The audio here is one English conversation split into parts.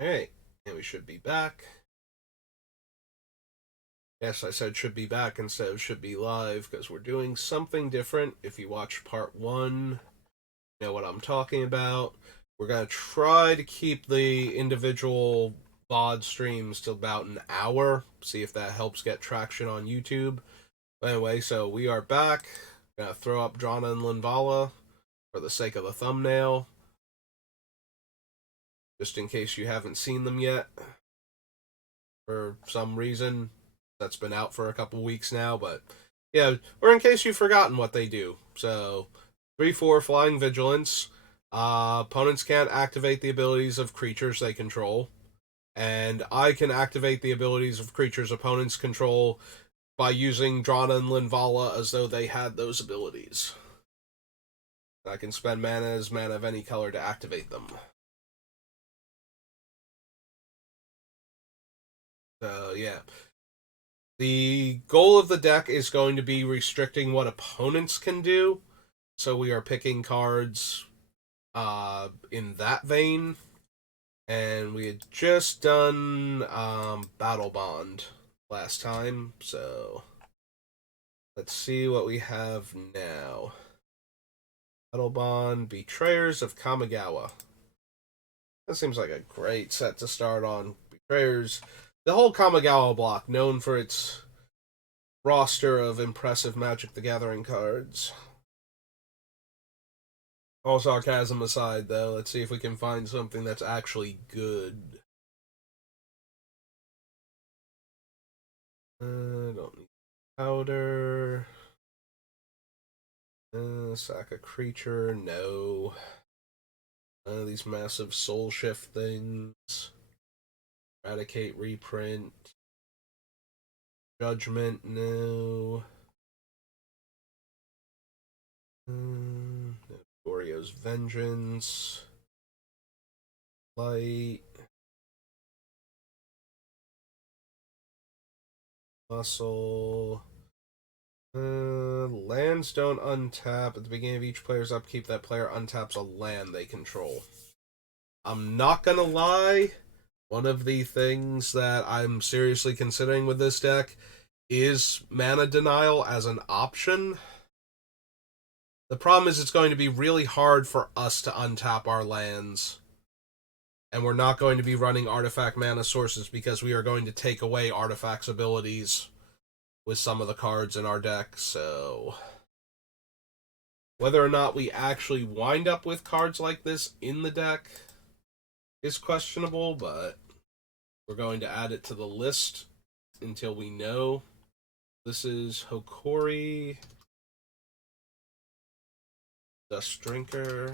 Alright, and we should be back. Yes, I said should be back instead of should be live because we're doing something different. If you watched part one, you know what I'm talking about. We're going to try to keep the individual VOD streams to about an hour, see if that helps get traction on YouTube. But anyway, so we are back. Gonna throw up Drana and Linvala for the sake of the thumbnail, just in case you haven't seen them yet for some reason. That's been out for a couple weeks now, but yeah, or in case you've forgotten what they do. So, 3/4 Flying Vigilance. Opponents can't activate the abilities of creatures they control, and I can activate the abilities of creatures opponents control by using Drana and Linvala as though they had those abilities. I can spend mana as mana of any color to activate them. So, yeah. The goal of the deck is going to be restricting what opponents can do. So we are picking cards in that vein. And we had just done Battle Bond last time. So let's see what we have now. Battle Bond, Betrayers of Kamigawa. That seems like a great set to start on. Betrayers. The whole Kamigawa block, known for its roster of impressive Magic the Gathering cards. All sarcasm aside, though, let's see if we can find something that's actually good. Don't need powder. Sack a creature, no. These massive soul shift things. Eradicate, reprint. Judgment, no. Goryo's Vengeance. Light. Muscle. Lands don't untap. At the beginning of each player's upkeep, that player untaps a land they control. I'm not gonna lie, one of the things that I'm seriously considering with this deck is mana denial as an option. The problem is it's going to be really hard for us to untap our lands. And we're not going to be running artifact mana sources because we are going to take away artifacts' abilities with some of the cards in our deck, so whether or not we actually wind up with cards like this in the deck is questionable, but we're going to add it to the list until we know. This is Hokori, Dust Drinker,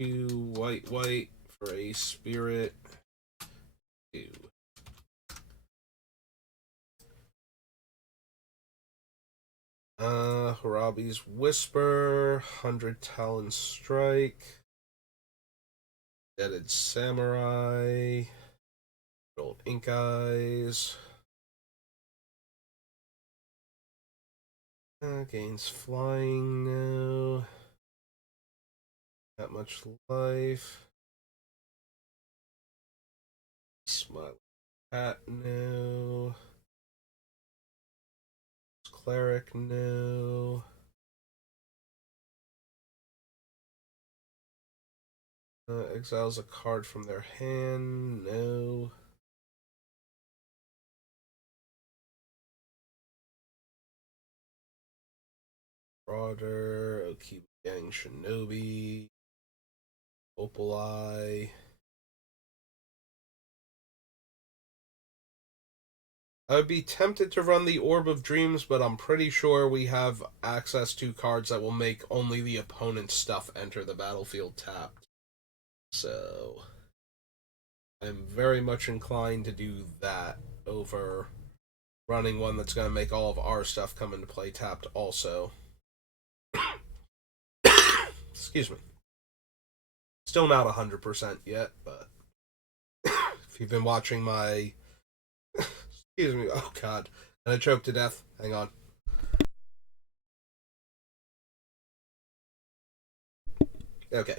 2 white white for a spirit, 2. Harabi's Whisper, 100 Talon Strike, Deaded Samurai, Old Ink Eyes, gains flying now, not much life, Smile Cat now, Cleric now. Exiles a card from their hand. No. Marauder, Okiba Gang Shinobi, Opal Eye. I would be tempted to run the Orb of Dreams, but I'm pretty sure we have access to cards that will make only the opponent's stuff enter the battlefield tapped. So I'm very much inclined to do that over running one that's going to make all of our stuff come into play tapped also. Excuse me. Still not 100% yet, but if you've been watching my... Excuse me, oh god. And I choked to death. Hang on. Okay.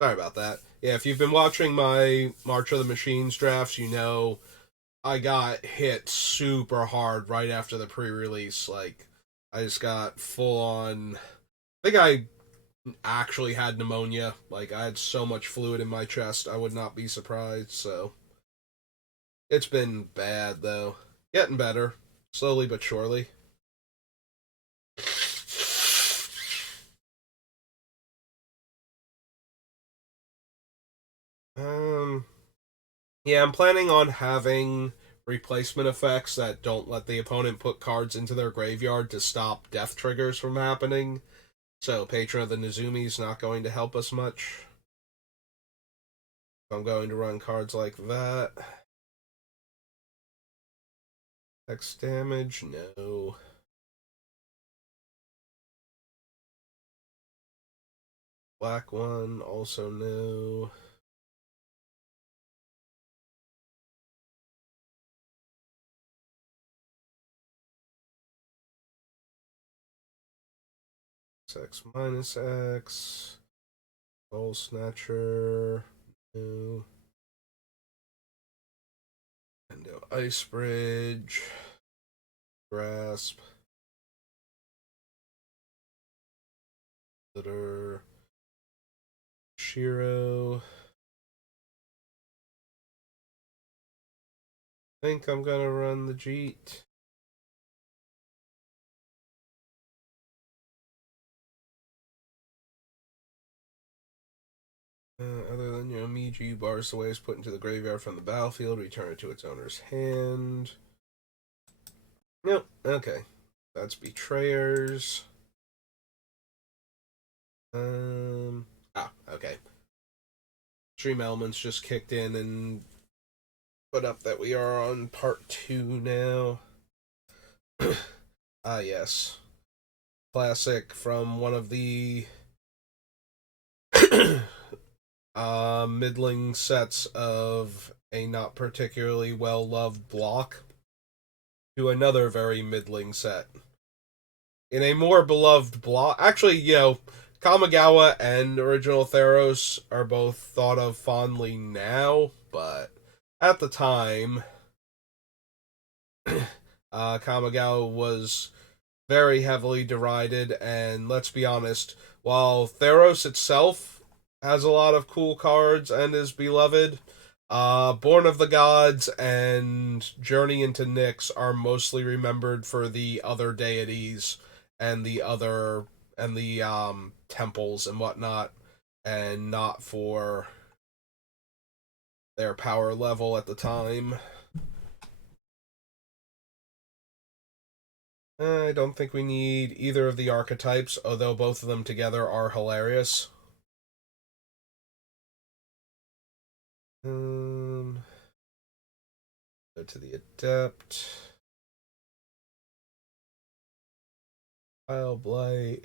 Sorry about that. Yeah, if you've been watching my March of the Machines drafts, you know I got hit super hard right after the pre-release. Like, I just got full on. I think I actually had pneumonia. Like, I had so much fluid in my chest, I would not be surprised. So, it's been bad though. Getting better, slowly but surely. Um, yeah, I'm planning on having replacement effects that don't let the opponent put cards into their graveyard to stop death triggers from happening. So, Patron of the Nezumi's not going to help us much. I'm going to run cards like that. X damage, no. Black one, also no. X minus X. Soul Snatcher, no. And no Ice Bridge. Grasp. Litter. Shiro. I think I'm gonna run the Jeet. Other than Yomiji, bars the waves put into the graveyard from the battlefield, return it to its owner's hand. Nope, okay. That's Betrayers. Okay. Stream Elements just kicked in and put up that we are on part 2 now. Yes. Classic from one of the middling sets of a not particularly well loved block to another very middling set. In a more beloved block, actually, Kamigawa and Original Theros are both thought of fondly now, but at the time, Kamigawa was very heavily derided, and let's be honest, while Theros itself has a lot of cool cards and is beloved, Born of the Gods and Journey into Nyx are mostly remembered for the other deities and the temples and whatnot, and not for their power level at the time. I don't think we need either of the archetypes, although both of them together are hilarious. Go to the Adept. Pile Blight.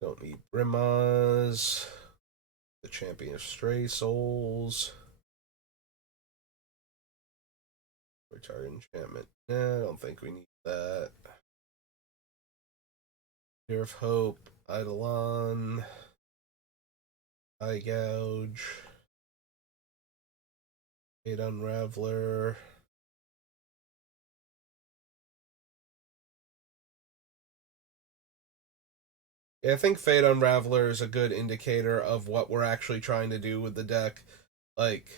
Don't need Brimaz. The Champion of Stray Souls. Retire Enchantment. Nah, I don't think we need that. Fear of Hope. Eidolon. Eye Gouge. Fate Unraveler. Yeah, I think Fate Unraveler is a good indicator of what we're actually trying to do with the deck. Like,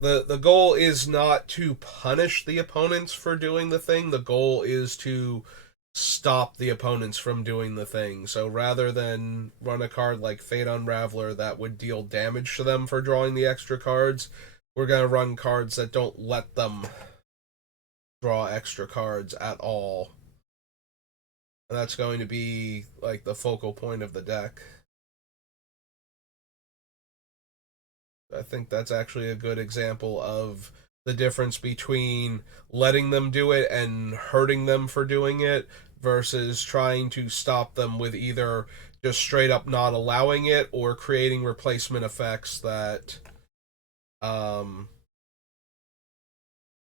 the goal is not to punish the opponents for doing the thing. The goal is to stop the opponents from doing the thing. So rather than run a card like Fate Unraveler that would deal damage to them for drawing the extra cards, we're going to run cards that don't let them draw extra cards at all. And that's going to be like the focal point of the deck. I think that's actually a good example of the difference between letting them do it and hurting them for doing it versus trying to stop them with either just straight up not allowing it or creating replacement effects that um,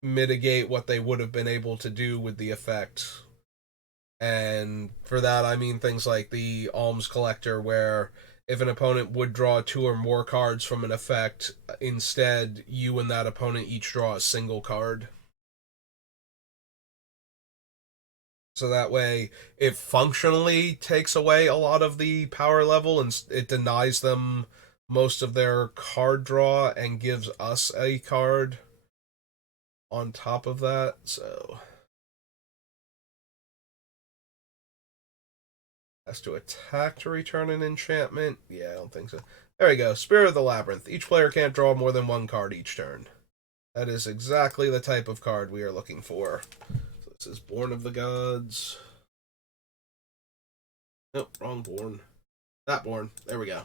mitigate what they would have been able to do with the effect. And for that, I mean things like the Alms Collector, where if an opponent would draw two or more cards from an effect, instead, you and that opponent each draw a single card. So that way, it functionally takes away a lot of the power level and it denies them most of their card draw and gives us a card on top of that. So, has to attack to return an enchantment. Yeah, I don't think so. There we go. Spirit of the Labyrinth. Each player can't draw more than one card each turn. That is exactly the type of card we are looking for. So this is Born of the Gods. Nope, wrong Born. Not Born. There we go.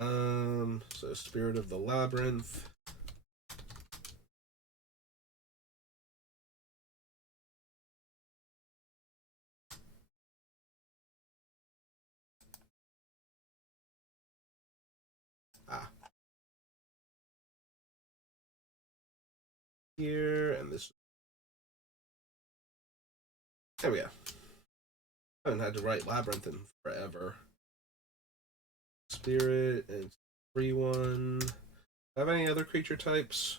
So Spirit of the Labyrinth. Ah, here and this. There we go. I haven't had to write Labyrinth in forever. Spirit and 3/1. Have any other creature types?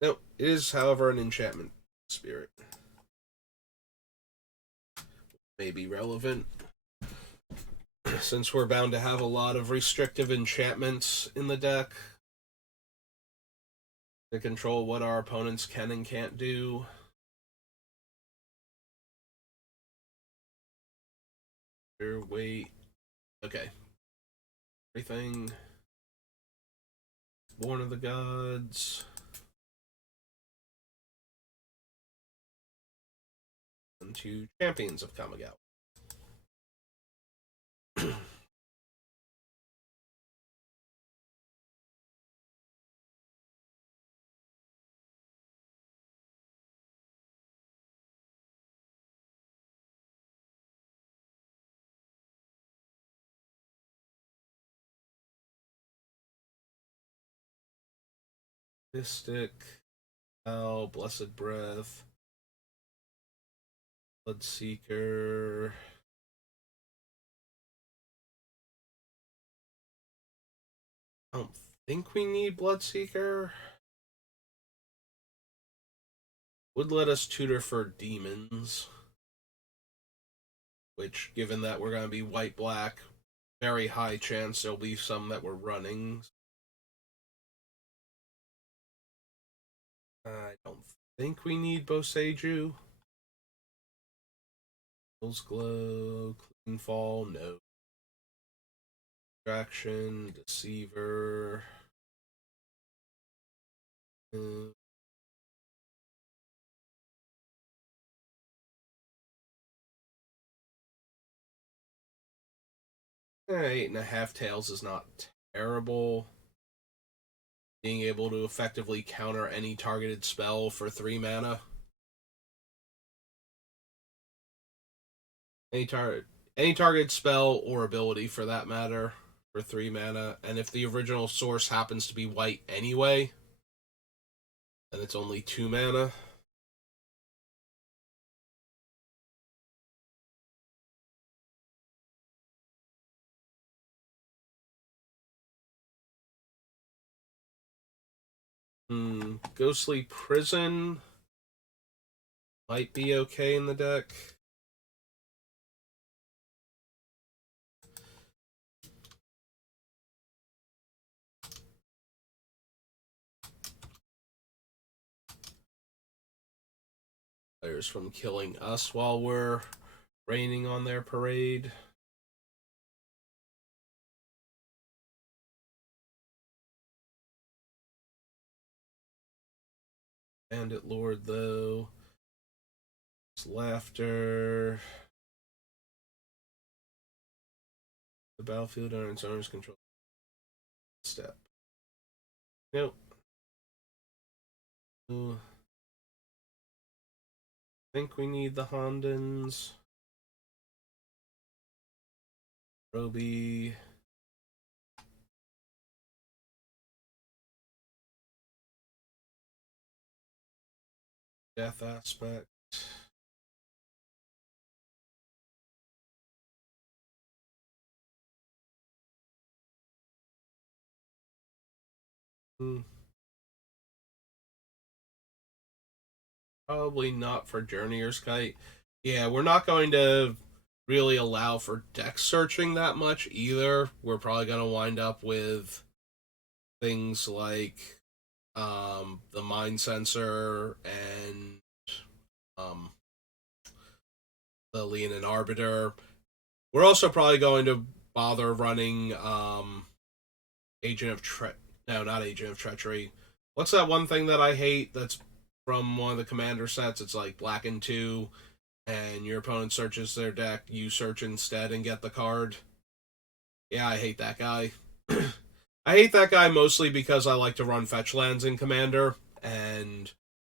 Nope. It is, however, an enchantment spirit. May be relevant since we're bound to have a lot of restrictive enchantments in the deck to control what our opponents can and can't do. Here, wait. Okay. Everything. Born of the Gods. And two Champions of Kamigawa. Mystic. Blessed Breath. Bloodseeker. I don't think we need Bloodseeker. Would let us tutor for demons. Which, given that we're going to be white-black, very high chance there'll be some that we're running. I don't think we need Boseiju. Hills Glow, Clean Fall, no. Distraction, Deceiver. Uh, Eight and a half tails is not terrible. Being able to effectively counter any targeted spell for 3 mana. Any target any targeted spell or ability for that matter for 3 mana. And if the original source happens to be white anyway, then it's only 2 mana. Ghostly Prison might be okay in the deck. Players from killing us while we're raining on their parade. Bandit Lord, though. It's Laughter. The battlefield under its owner's control. Step. Nope. I think we need the Hondens. Roby. Death Aspect. Hmm. Probably not for Journeyer's Kite. Yeah, we're not going to really allow for deck searching that much either. We're probably going to wind up with things like the Mind Sensor and um, the Leonin Arbiter. We're also probably going to bother running Agent of No, not Agent of Treachery. What's that one thing that I hate that's from one of the commander sets? It's like Black and 2, and your opponent searches their deck, you search instead and get the card. Yeah, I hate that guy. I hate that guy mostly because I like to run fetch lands in Commander, and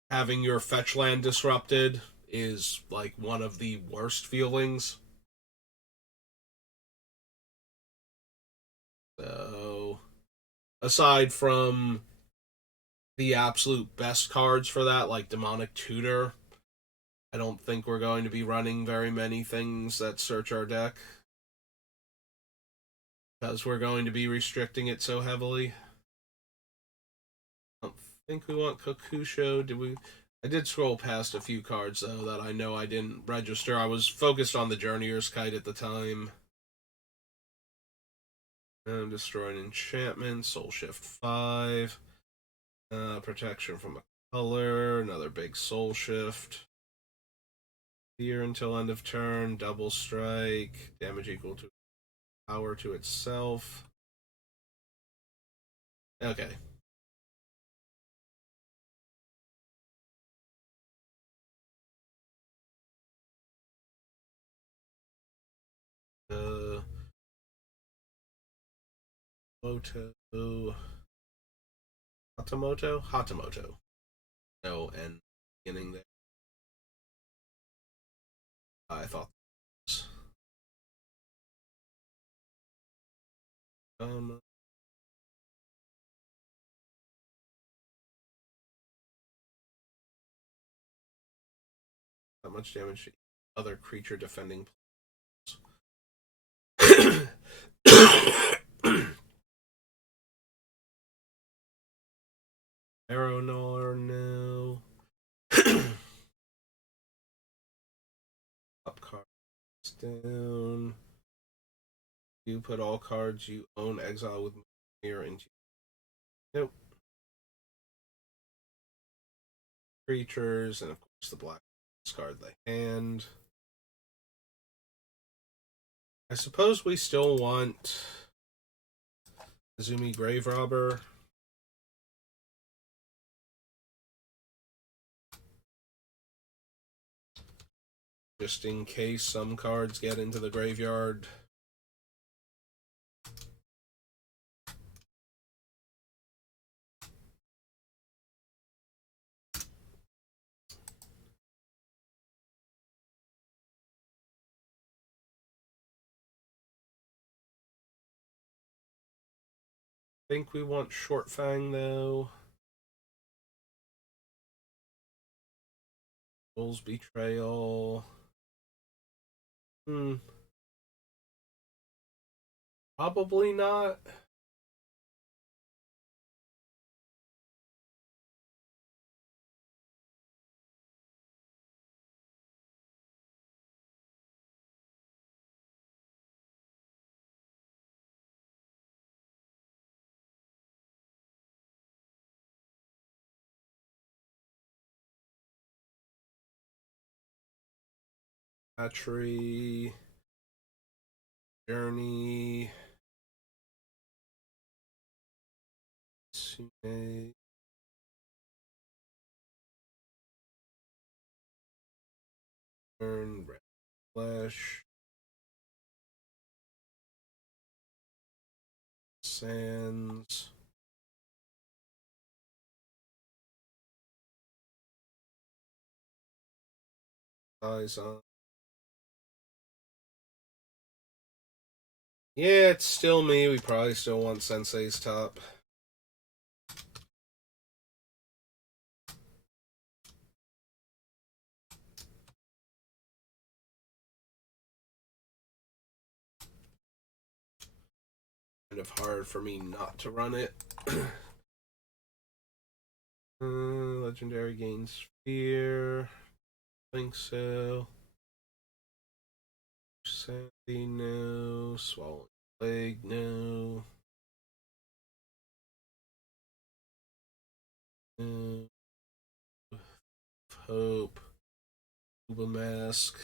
having your fetch land disrupted is like one of the worst feelings. So, aside from the absolute best cards for that, like Demonic Tutor, I don't think we're going to be running very many things that search our deck because we're going to be restricting it so heavily. I don't think we want Kokusho. Did we? I did scroll past a few cards though that I know I didn't register. I was focused on the Journeyer's Kite at the time. Destroy an enchantment, Soul Shift 5. Protection from a color, another big Soul Shift. Fear until end of turn, double strike, damage equal to power to itself. Okay. Uh, Moto. Hatamoto? Hatamoto. No, and beginning there. I thought. Um, How much damage other creature defending. Arrow Nor, no. Up cards down. You put all cards you own exile with mirror into. Nope. Creatures, and of course the black discard the hand. I suppose we still want Azumi Grave Robber. Just in case some cards get into the graveyard. I think we want Short Fang though. Bull's Betrayal. Probably not. Battery. Journey. Sune. Turn. Red Flesh. Sands. Eyes on. Yeah, it's still me. We probably still want Sensei's top. Kind of hard for me not to run it. Legendary gains fear. Think so. Sandy, no. Swallowing leg, no. No. Hope. Uba mask.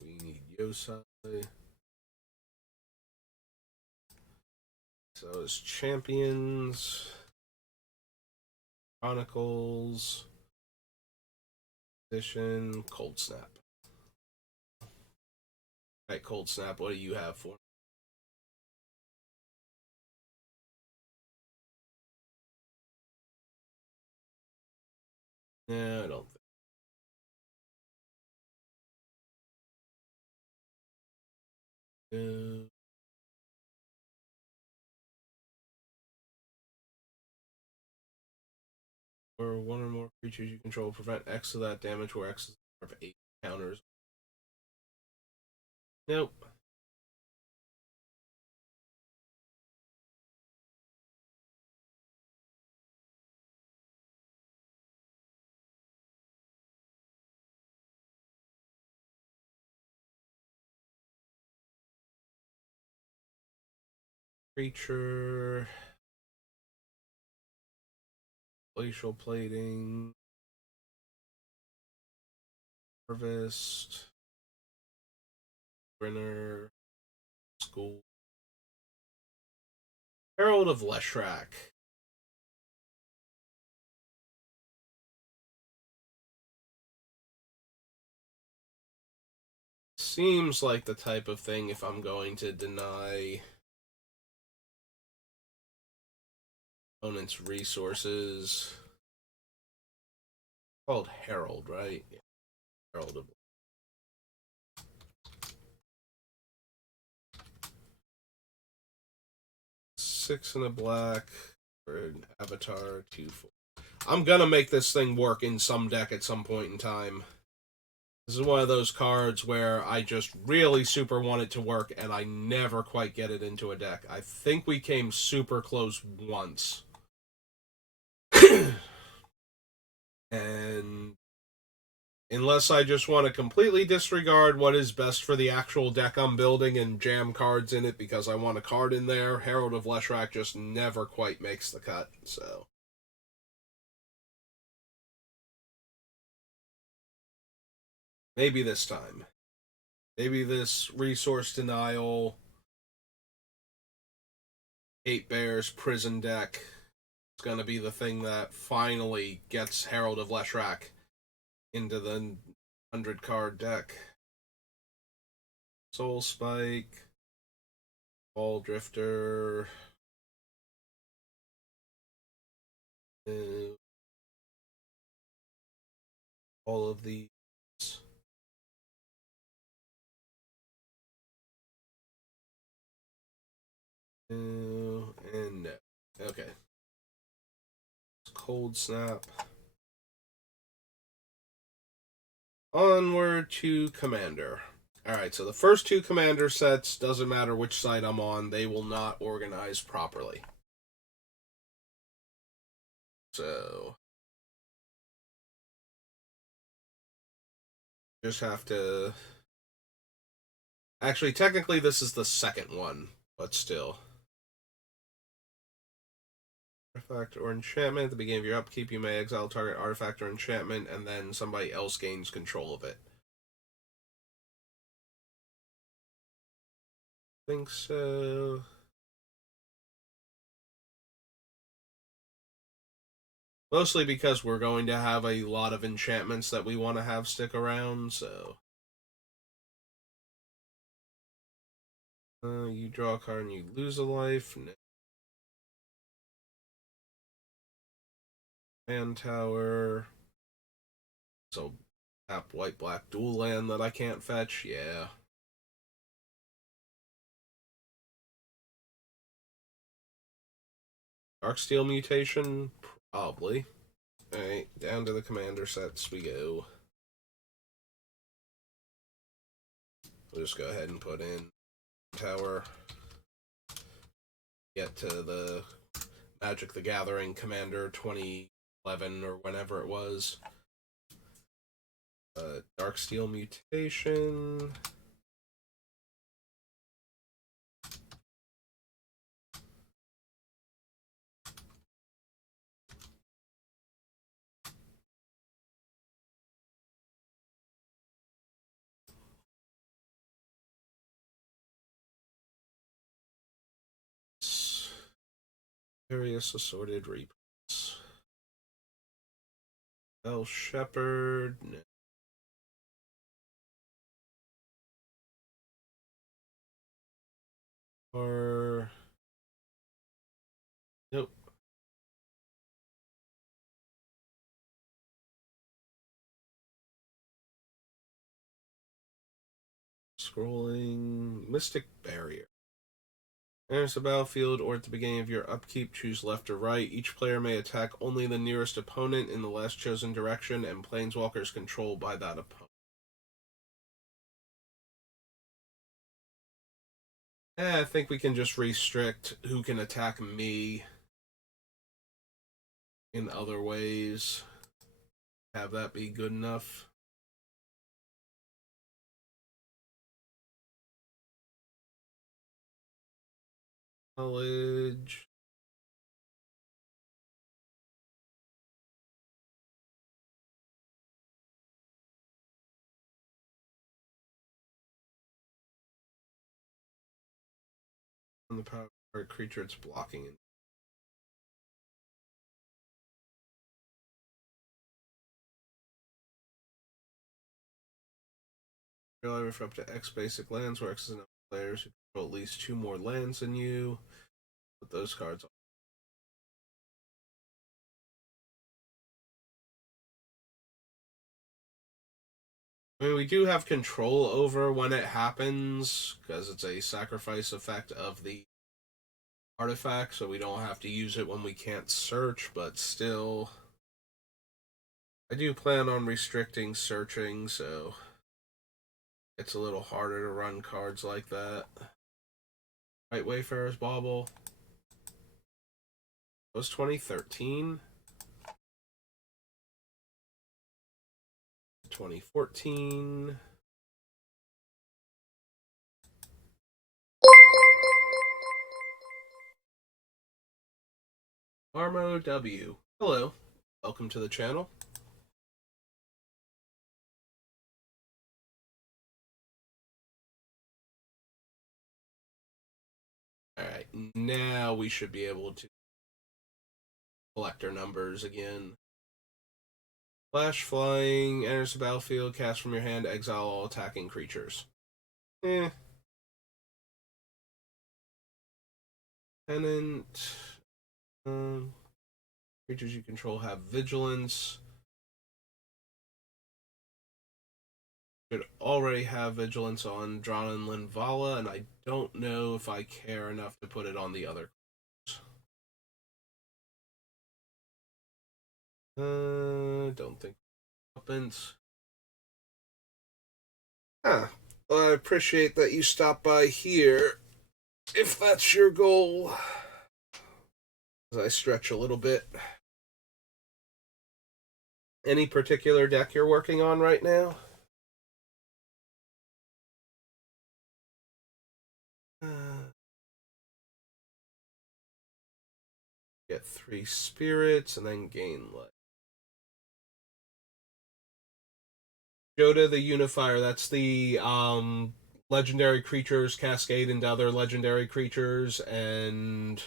We need Yosai. So as champions, Chronicles, Edition, Cold Snap. Alright, Cold Snap, what do you have for? Yeah, I don't think. Or one or more creatures you control prevent X of that damage, where X is of 8 counters. Nope. Creature. Glacial Plating. Harvest. Grinner. School. Herald of Leshrac. Seems like the type of thing if I'm going to deny opponent's resources. Called Herald, right? Yeah. Herald of 6 and a black for an avatar 2/4. I'm gonna make this thing work in some deck at some point in time. This is one of those cards where I just really super want it to work and I never quite get it into a deck. I think we came super close once. And unless I just want to completely disregard what is best for the actual deck I'm building and jam cards in it because I want a card in there, Herald of Leshrac just never quite makes the cut, so. Maybe this time. Maybe this resource denial, 8 Bears, prison deck is going to be the thing that finally gets Herald of Leshrac into the 100 card deck. Soul Spike, Ball Drifter, all of these. And no. Okay. Cold Snap. Onward to Commander. Alright, so the first 2 Commander sets, doesn't matter which side I'm on, they will not organize properly. So, just have to. Actually, technically, this is the second one, but still. Artifact or enchantment. At the beginning of your upkeep, you may exile target artifact or enchantment, and then somebody else gains control of it. I think so. Mostly because we're going to have a lot of enchantments that we want to have stick around, so. You draw a card and you lose a life. Land Tower. So, tap white black dual land that I can't fetch. Yeah. Darksteel mutation? Probably. Alright, down to the commander sets we go. We'll just go ahead and put in Tower. Get to the Magic the Gathering Commander 2011 or whenever it was. Darksteel mutation. Various assorted reprints. Bell Shepherd. No. Or nope. Scrolling. Mystic Barrier. Enters the battlefield or at the beginning of your upkeep, choose left or right. Each player may attack only the nearest opponent in the last chosen direction, and planeswalkers controlled by that opponent. I think we can just restrict who can attack me in other ways. Have that be good enough. Knowledge. On the power creature it's blocking. Realize for up to X basic lands, where X is enough players who control at least 2 more lands than you. Put those cards on. I mean, we do have control over when it happens, because it's a sacrifice effect of the artifact, so we don't have to use it when we can't search, but still. I do plan on restricting searching, so it's a little harder to run cards like that. Right, Wayfarer's Bauble. It was 2013. 2014. Armo W. Hello. Welcome to the channel. Alright, now we should be able to collect our numbers again. Flash flying, enters the battlefield, cast from your hand, exile all attacking creatures. Pennant. Creatures you control have vigilance. Should already have vigilance on Drana and Linvala, and I don't know if I care enough to put it on the other. Don't think happens. Well, I appreciate that you stopped by here. If that's your goal, as I stretch a little bit. Any particular deck you're working on right now? Get 3 spirits and then gain life. Joda the Unifier, that's the legendary creatures cascade into other legendary creatures, and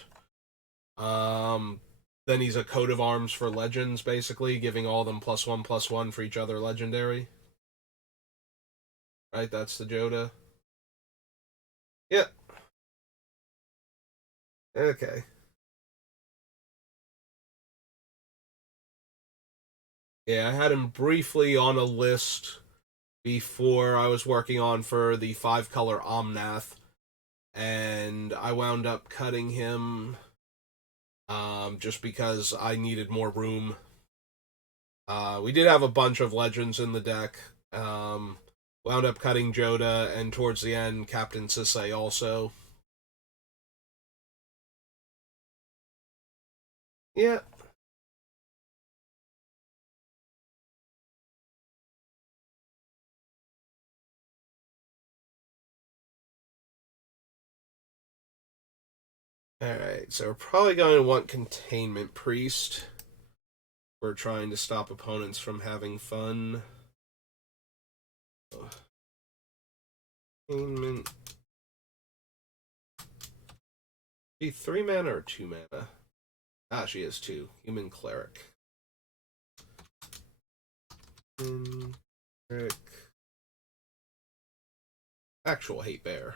then he's a coat of arms for legends, basically, giving all of them +1/+1 for each other legendary. Right, that's the Joda. Yep. Okay. Yeah, I had him briefly on a list before I was working on for the 5-color Omnath, and I wound up cutting him just because I needed more room. We did have a bunch of legends in the deck. Wound up cutting Joda, and towards the end, Captain Sisay also. Yeah. Alright, so we're probably going to want Containment Priest. We're trying to stop opponents from having fun. Containment. Be 3 mana or 2 mana? Ah, she has 2. Human Cleric. Human Cleric. Actual Hate Bear.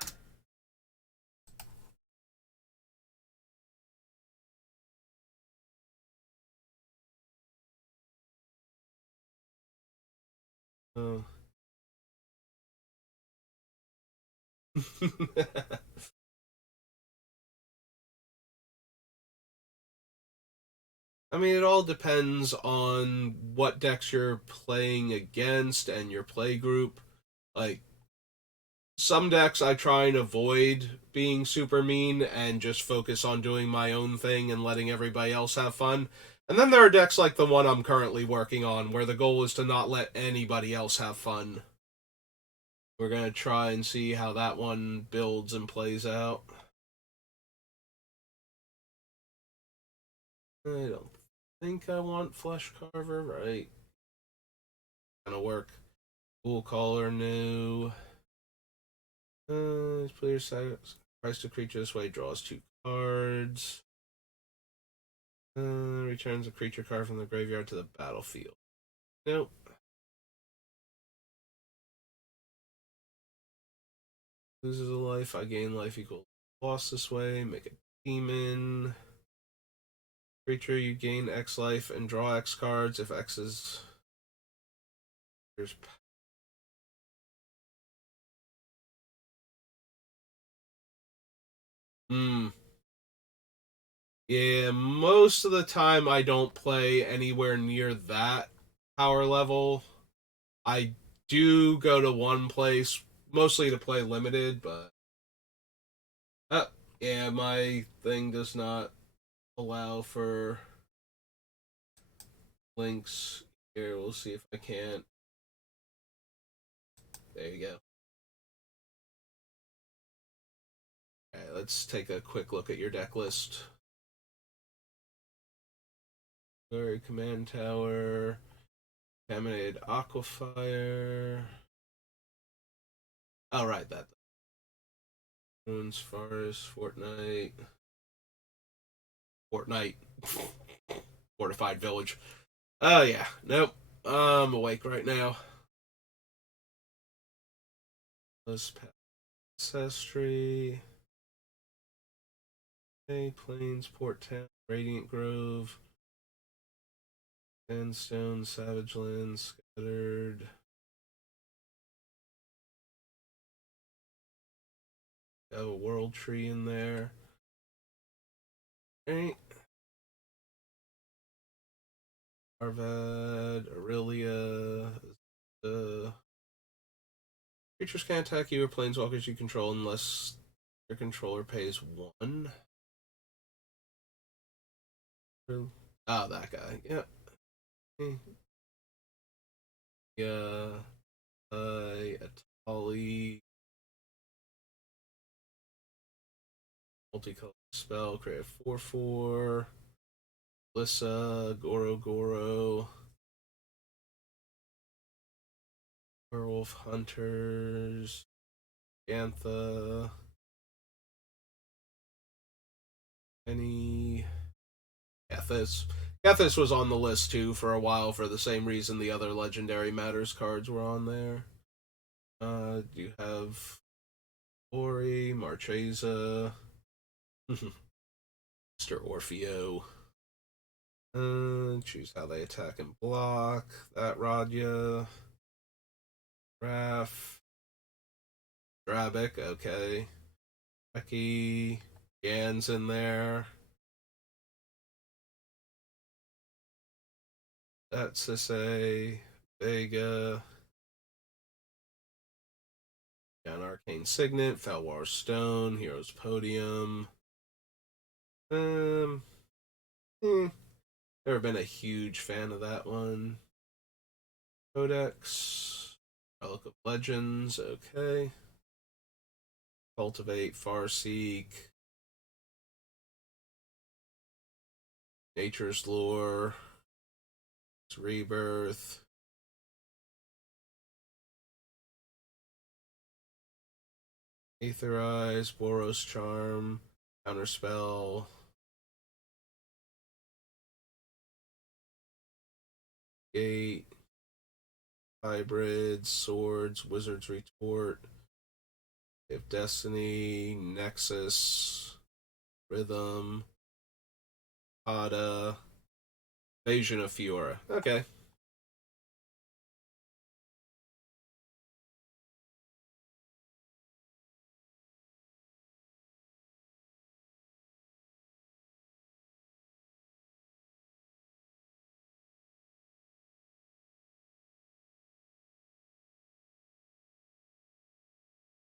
Oh. I mean, it all depends on what decks you're playing against and your play group. Like, some decks I try and avoid being super mean and just focus on doing my own thing and letting everybody else have fun. And then there are decks like the one I'm currently working on where the goal is to not let anybody else have fun. We're going to try and see how that one builds and plays out. I don't think I want Flesh Carver, right? Gonna work. Cool Caller, no. Player price to creature this way draws 2 cards. Returns a creature card from the graveyard to the battlefield. Nope. Loses a life. I gain life equals loss this way. Make a demon. Creature, you gain X life and draw X cards. If X is. Here's. Hmm. Yeah, most of the time I don't play anywhere near that power level. I do go to one place mostly to play limited, but yeah, my thing does not allow for links here. We'll see if I can't. There you go. Alright, let's take a quick look at your deck list. Glory Command Tower, Contaminated Aquafire. Oh, right, that. Ruins Forest, Fortnite. Fortified Village. Oh, yeah. Nope. I'm awake right now. Ancestry. Okay, Plains, Port Town, Radiant Grove, Sandstone, Savage Land, Scattered. Got a World Tree in there. Right. Arvad, Aurelia. Creatures can't attack you or planeswalkers you control unless your controller pays 1. Oh, that guy. Yep. Yeah. Atali. Multicolor spell. Create a 4/4. Lissa. Goro Goro. Werewolf Hunters. Gantha. Any. Gethys. Gethys was on the list too for a while for the same reason the other Legendary Matters cards were on there. You have Ori, Marchesa, Mr. Orfeo. Choose how they attack and block. That Radya. Raph. Drabik, okay. Becky. Gan's in there. That's to say, Vega. Got an Arcane Signet, Felwar Stone, Hero's Podium. Um, Never been a huge fan of that one. Codex, Relic of Legends, okay. Cultivate, Farseek, Nature's Lore, Rebirth. Aetherize, Boros Charm, Counterspell. Gate, Hybrids, Swords, Wizard's Retort, If Destiny, Nexus, Rhythm, Pada, Invasion of Fiora. Okay.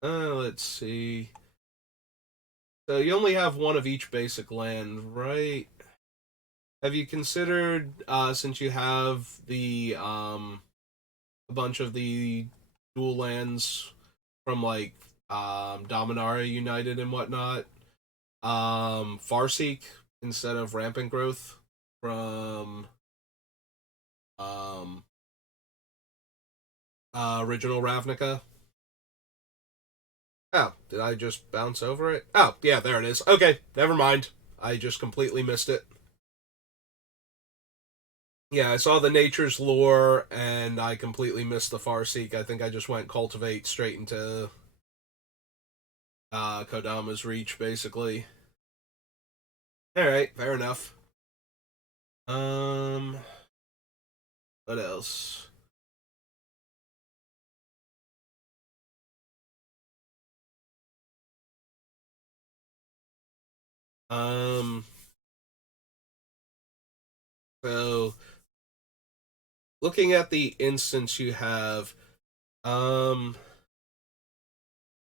Let's see. So you only have one of each basic land, right? Have you considered, since you have the a bunch of the dual lands from like Dominaria United and whatnot, Farseek instead of Rampant Growth from um original Ravnica? Oh, did I just bounce over it? Oh, yeah, there it is. Okay, never mind. I just completely missed it. Yeah, I saw the Nature's Lore and I completely missed the Farseek. I think I just went Cultivate straight into Kodama's Reach, basically. Alright, fair enough. Um, what else? Um, so looking at the instance um,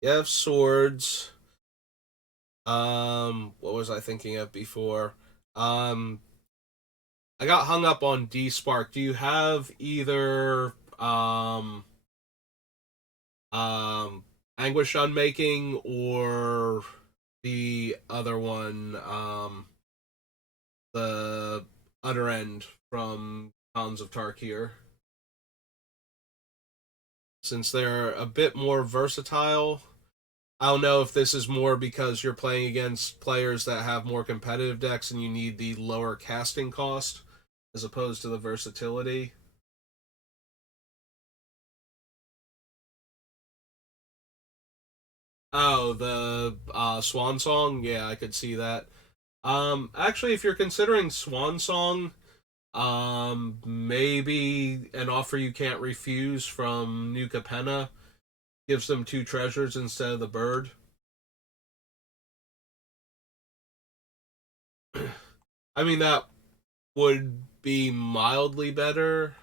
you have swords. What was I thinking of before? Um, I got hung up on D Spark. Do you have either um Anguish Unmaking or the other one, the Utter End from Cons of Tarkir? Since they're a bit more versatile, I don't know if this is more because you're playing against players that have more competitive decks and you need the lower casting cost as opposed to the versatility. Oh, the Swan Song? Yeah, I could see that. Actually, if you're considering Swan Song, maybe an offer you can't refuse from New Capenna gives them two treasures instead of the bird. I mean, that would be mildly better,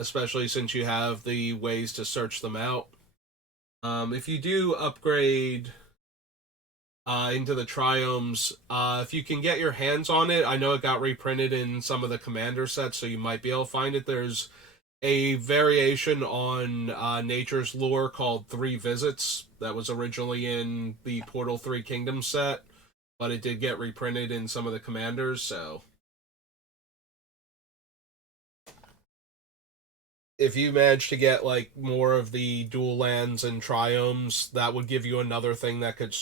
especially since you have the ways to search them out. If you do upgrade into the triomes, if you can get your hands on it, I know it got reprinted in some of the commander sets, so you might be able to find it. There's a variation on Nature's Lore called Three Visits that was originally in the Portal 3 Kingdom set, but it did get reprinted in some of the commanders, so if you manage to get like more of the dual lands and triomes, that would give you another thing that could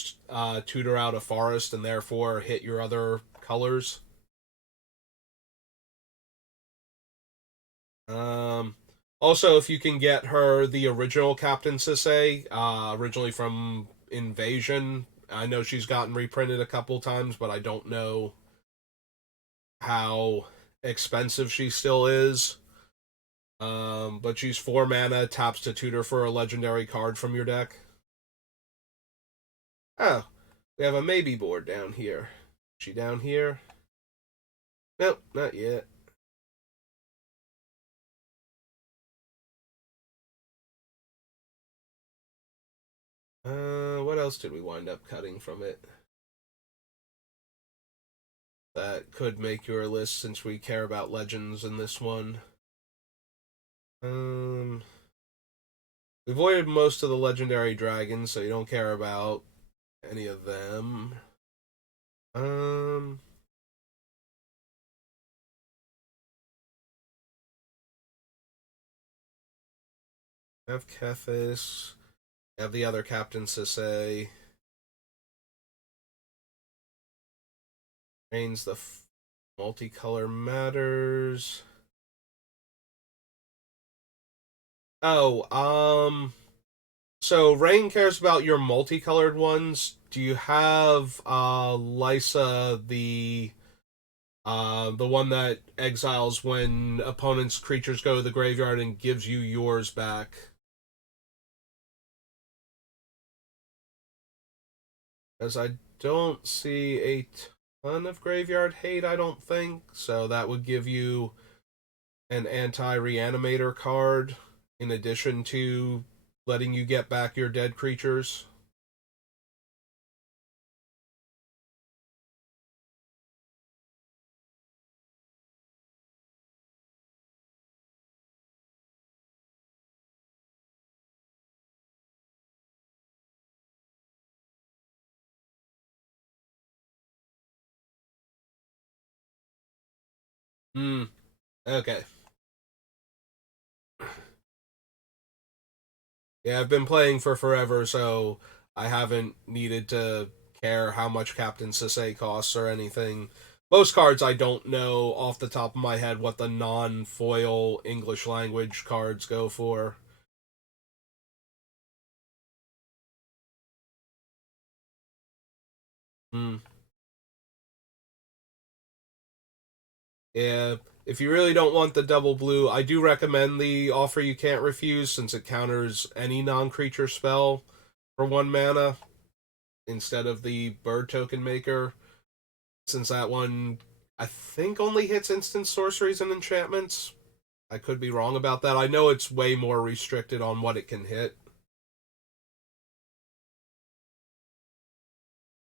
tutor out a forest and therefore hit your other colors. Um, Also, if you can get her the original Captain Sisay, originally from Invasion, I know she's gotten reprinted a couple times, but I don't know how expensive she still is. But she's 4 mana, taps to tutor for a legendary card from your deck. Oh, we have a maybe board down here. Is she down here? Nope, not yet. What else did we wind up cutting from it? That could make your list since we care about legends in this one. We avoided most of the legendary dragons, so you don't care about any of them. Um, have Kethis. Have the other captains to say. Reigns the multicolor matters. Oh, so Rain cares about your multicolored ones. Do you have Lysa the one that exiles when opponents' creatures go to the graveyard and gives you yours back? Because I don't see a ton of graveyard hate, I don't think. So that would give you an anti-reanimator card in addition to letting you get back your dead creatures. Hmm. Okay. Yeah, I've been playing for forever, so I haven't needed to care how much Captain Sisay costs or anything. Most cards I don't know off the top of my head what the non-foil English language cards go for. Hmm. Yeah, if you really don't want the double blue, I do recommend the Offer You Can't Refuse since it counters any non-creature spell for 1 mana instead of the Bird Token Maker. Since that one, I think, only hits instant sorceries and enchantments. I could be wrong about that. I know it's way more restricted on what it can hit.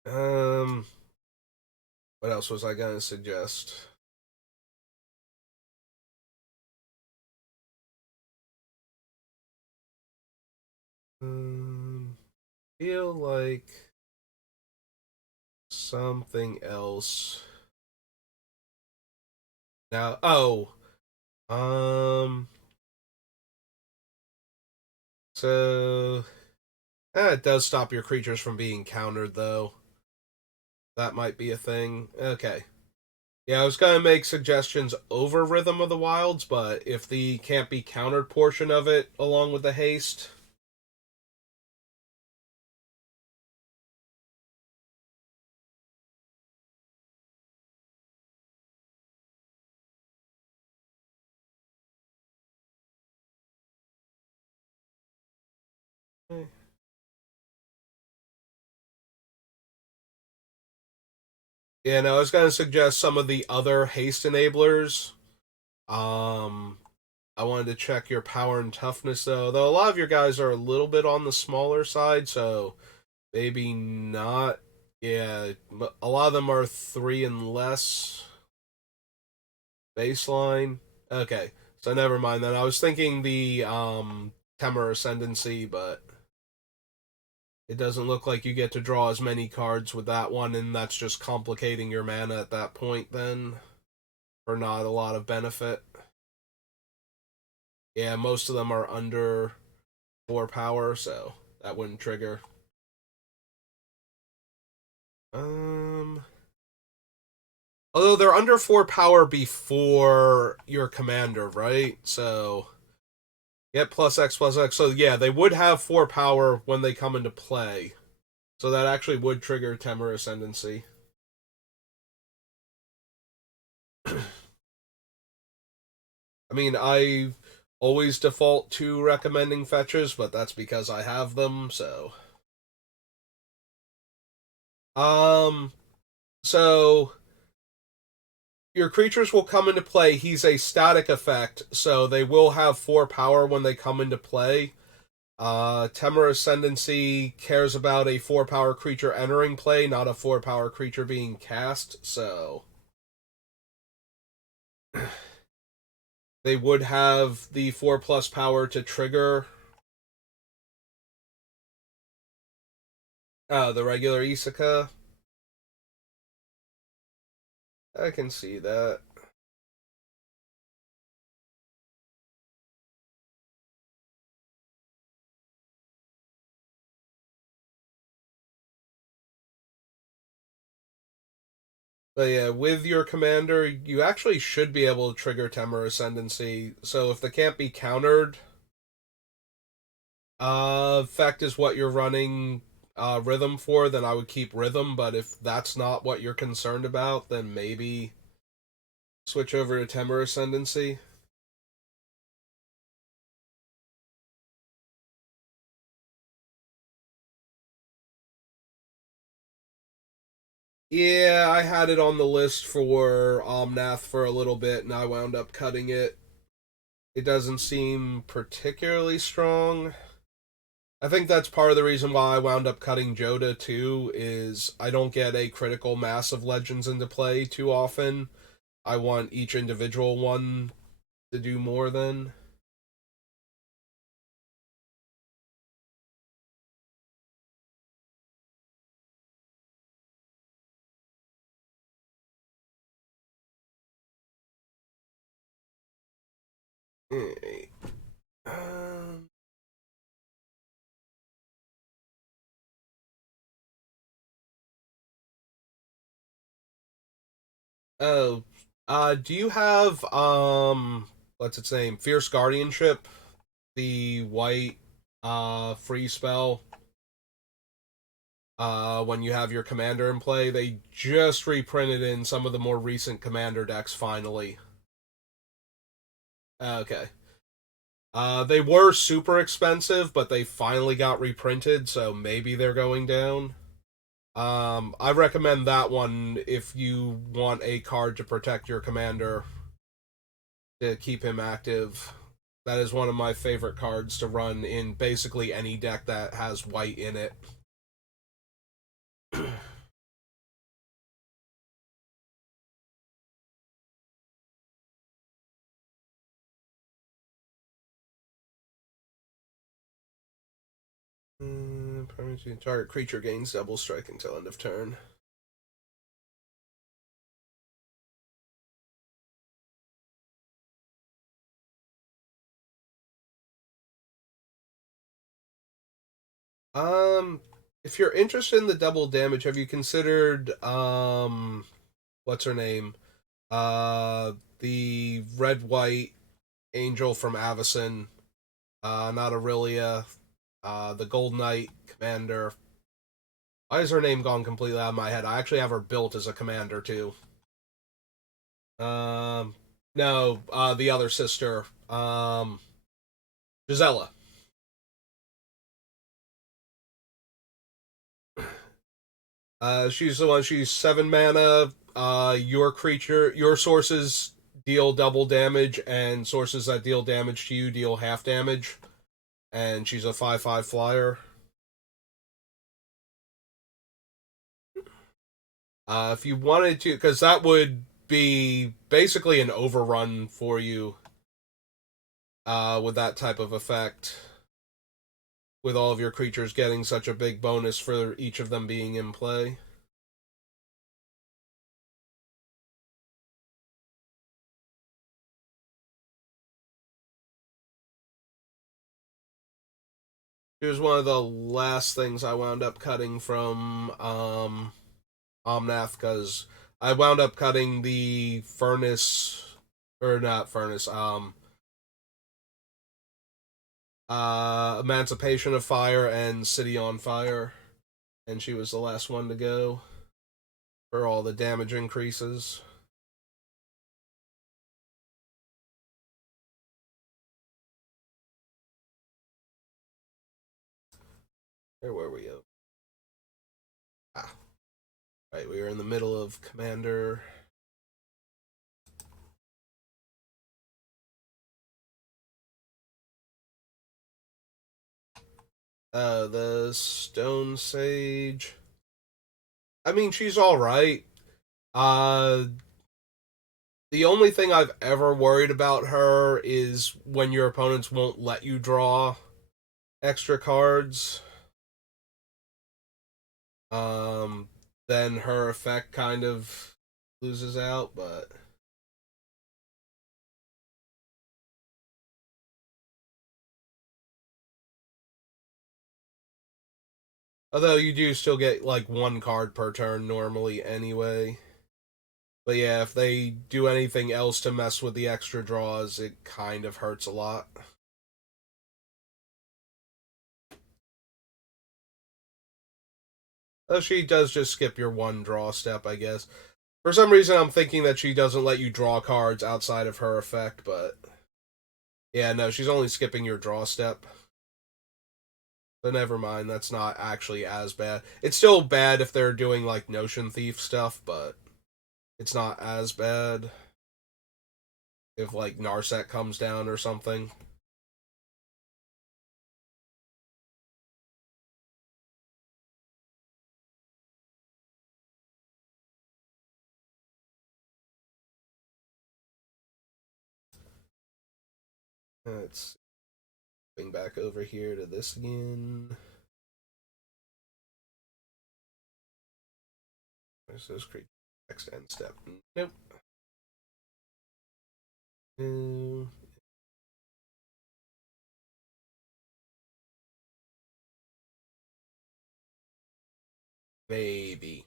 Um, what else was I gonna suggest? Feel like something else. Now, um, so it does stop your creatures from being countered, though. That might be a thing. Okay. Yeah, I was gonna make suggestions over Rhythm of the Wilds, but if the can't be countered portion of it, along with the haste. Eh. Yeah, no, I was gonna suggest some of the other haste enablers. Um, I wanted to check your power and toughness though a lot of your guys are a little bit on the smaller side, so maybe not. Yeah, a lot of them are 3 and less baseline. Okay, so never mind then. I was thinking the Temur Ascendancy, but it doesn't look like you get to draw as many cards with that one, and that's just complicating your mana at that point then, for not a lot of benefit. Yeah, most of them are under 4 power, so that wouldn't trigger. Um, Although they're under 4 power before your commander, right? So get plus X plus X. So yeah, they would have 4 power when they come into play. So that actually would trigger Temur Ascendancy. I mean, I always default to recommending fetches, but that's because I have them. So, um, so your creatures will come into play. He's a static effect, so they will have 4 power when they come into play. Temur Ascendancy cares about a 4-power creature entering play, not a 4-power creature being cast, so they would have the 4+ power to trigger the regular Isaka. I can see that. But yeah, with your commander, you actually should be able to trigger Temur Ascendancy. So if they can't be countered, effect is what you're running rhythm for, then I would keep rhythm. But if that's not what you're concerned about, then maybe switch over to Temur Ascendancy. Yeah, I had it on the list for Omnath for a little bit, and I wound up cutting it. It doesn't seem particularly strong. I think that's part of the reason why I wound up cutting Joda too, is I don't get a critical mass of legends into play too often. I want each individual one to do more than. Um, oh, do you have what's its name? Fierce Guardianship, the white free spell. When you have your commander in play, they just reprinted in some of the more recent commander decks. Finally, okay. They were super expensive, but they finally got reprinted, so maybe they're going down. I recommend that one if you want a card to protect your commander to keep him active. That is one of my favorite cards to run in basically any deck that has white in it. Permanent target creature gains double strike until end of turn. Um, if you're interested in the double damage, have you considered what's her name? The red white angel from Avacyn, not Aurelia, the Gold Knight commander. Why is her name gone completely out of my head? I actually have her built as a commander too. Um, no, the other sister, Gisela. She's the one. She's 7 mana. Your sources deal double damage, and sources that deal damage to you deal half damage. And she's a 5/5 flyer. If you wanted to, because that would be basically an overrun for you with that type of effect, with all of your creatures getting such a big bonus for each of them being in play. Here's one of the last things I wound up cutting from Omnath, because I wound up cutting the furnace, or not furnace, Emancipation of Fire and City on Fire, and she was the last one to go for all the damage increases. Where were we? Ah, right, we were in the middle of Commander. The Stone Sage. I mean, she's alright. Uh, the only thing I've ever worried about her is when your opponents won't let you draw extra cards. Um, then her effect kind of loses out, but although you do still get like one card per turn normally anyway. But yeah, if they do anything else to mess with the extra draws, it kind of hurts a lot. Though she does just skip your one draw step, I guess. For some reason, I'm thinking that she doesn't let you draw cards outside of her effect, but yeah, no, she's only skipping your draw step. So never mind, that's not actually as bad. It's still bad if they're doing like Notion Thief stuff, but it's not as bad if like Narset comes down or something. Let's bring back over here to this again. Where's those creatures? Next end step. Nope. No. Maybe.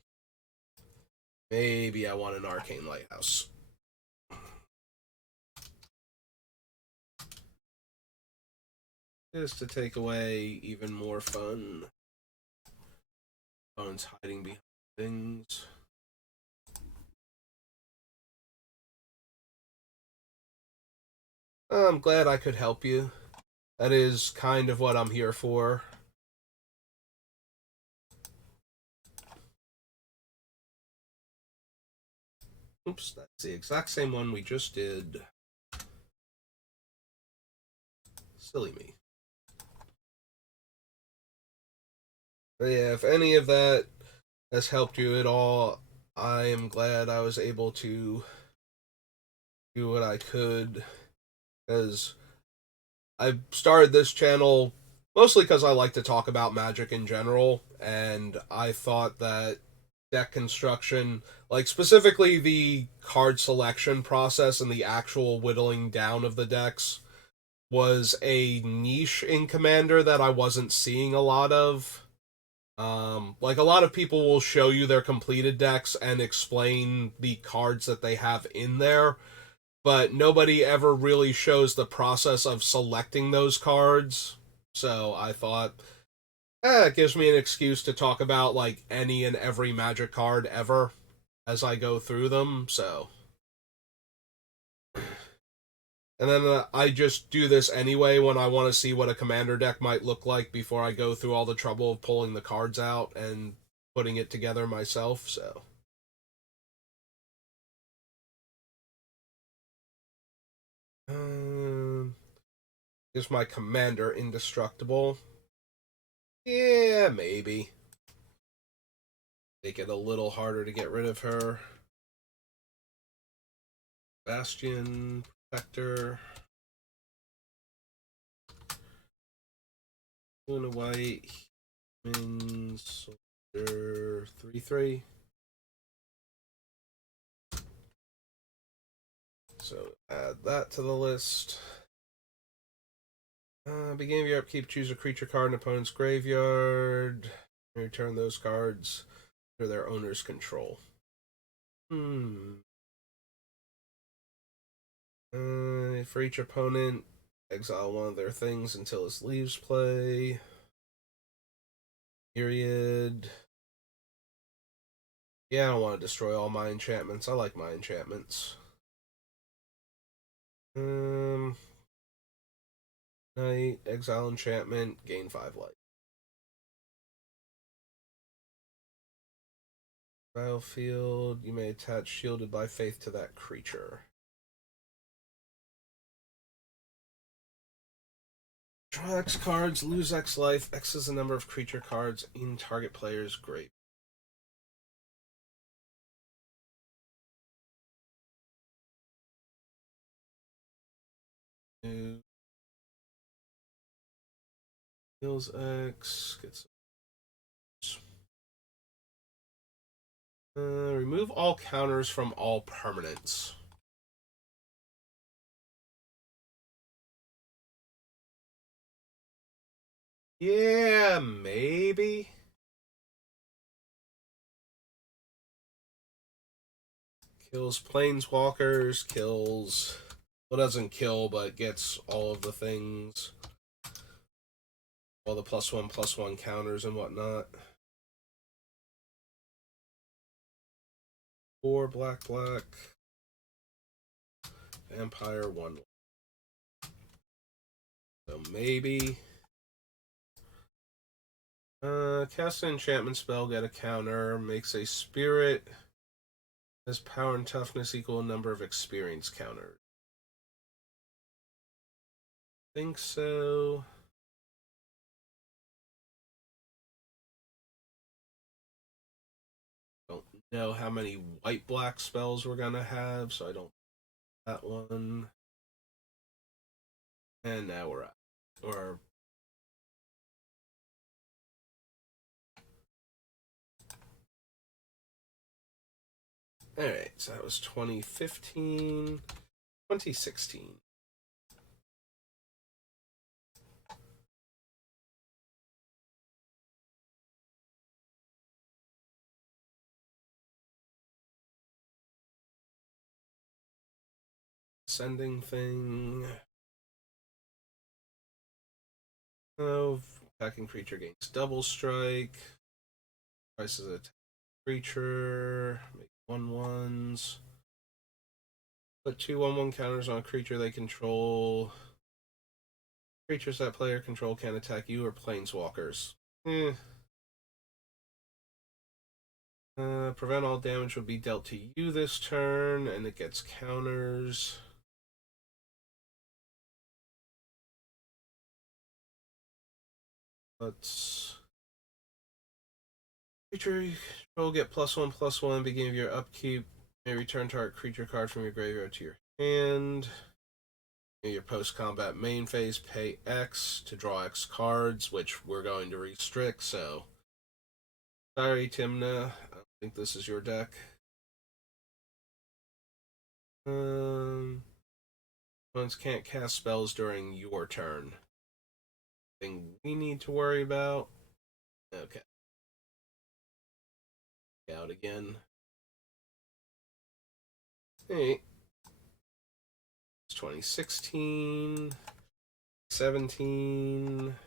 Maybe I want an Arcane Lighthouse. Just to take away even more fun. Phone's hiding behind things. I'm glad I could help you. That is kind of what I'm here for. Oops, that's the exact same one we just did. Silly me. But yeah, if any of that has helped you at all, I am glad I was able to do what I could. Because I started this channel mostly because I like to talk about Magic in general, and I thought that deck construction, like specifically the card selection process and the actual whittling down of the decks, was a niche in Commander that I wasn't seeing a lot of. Like a lot of people will show you their completed decks and explain the cards that they have in there, but nobody ever really shows the process of selecting those cards. So I thought, it gives me an excuse to talk about like any and every Magic card ever as I go through them. So, and then I just do this anyway when I want to see what a commander deck might look like before I go through all the trouble of pulling the cards out and putting it together myself. So, um, is my commander indestructible? Yeah, maybe. Make it a little harder to get rid of her. Bastion, Protector, Luna White, Human, Soldier, 3/3. So add that to the list. Beginning of your upkeep, choose a creature card in opponent's graveyard. Return those cards to their owner's control. For each opponent, exile one of their things until it leaves play. Period. Yeah, I don't want to destroy all my enchantments. I like my enchantments. Night, exile enchantment, gain 5 life. Battlefield, you may attach Shielded by Faith to that creature. Draw X cards, lose X life. X is the number of creature cards in target player's grave. Heals X. Gets. Remove all counters from all permanents. Yeah, maybe. Kills planeswalkers, kills. Well, doesn't kill, but gets all of the things. All the +1/+1 counters and whatnot. 4 black. Vampire 1. So maybe. Cast an enchantment spell, get a counter, makes a spirit, has power and toughness equal number of experience counters. Think so. Don't know how many white-black spells we're gonna have, so I don't that one. And now we're at. Or alright, so that was 2015. 2016. Sending thing. Oh, attacking creature gains double strike. Prices attack creature. Make 1/1s. Put 2/1/1 counters on a creature they control. Creatures that player control can attack you or planeswalkers. Prevent all damage will be dealt to you this turn, and it gets counters. Let's. Creature you control get +1/+1 beginning of your upkeep. May return target creature card from your graveyard to your hand. In your post-combat main phase, pay X to draw X cards, which we're going to restrict, so. Sorry, Timna. I don't think this is your deck. Opponents can't cast spells during your turn. Thing we need to worry about. Okay. Out again. Hey. It's 2016. 17.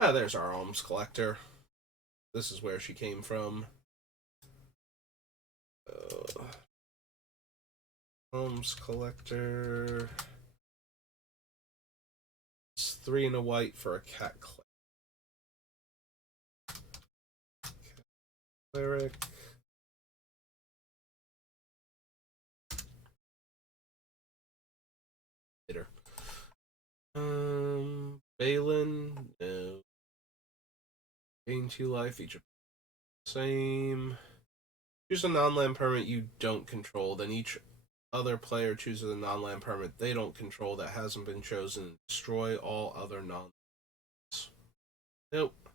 Ah, there's our alms collector. This is where she came from. Alms collector. It's 3 and a white for a cat cleric. Later. Balin, no. Gain 2 life, each of the same. Choose a non-land permanent you don't control, then each other player chooses a non-land permanent they don't control that hasn't been chosen. Destroy all other non-lands. Nope.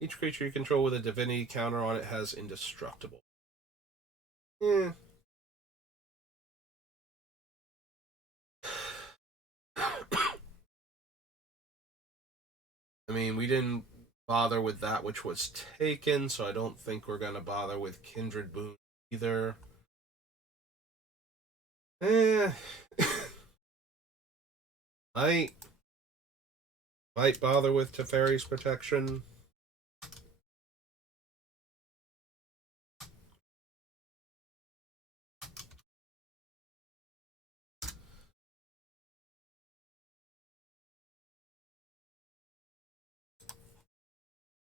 Each creature you control with a divinity counter on it has indestructible. Yeah. I mean, we didn't bother with that which was taken, so I don't think we're gonna bother with Kindred Boon either. Eh. might might bother with Teferi's protection.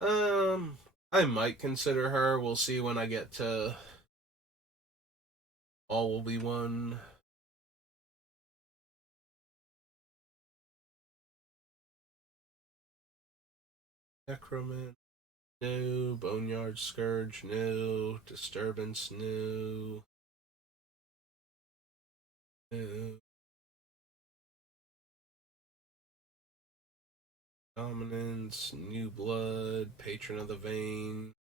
I might consider her. We'll see when I get to All Will Be One. Necroman, no. Boneyard Scourge, no. Disturbance, no. No. Dominance, New Blood, Patron of the Vein.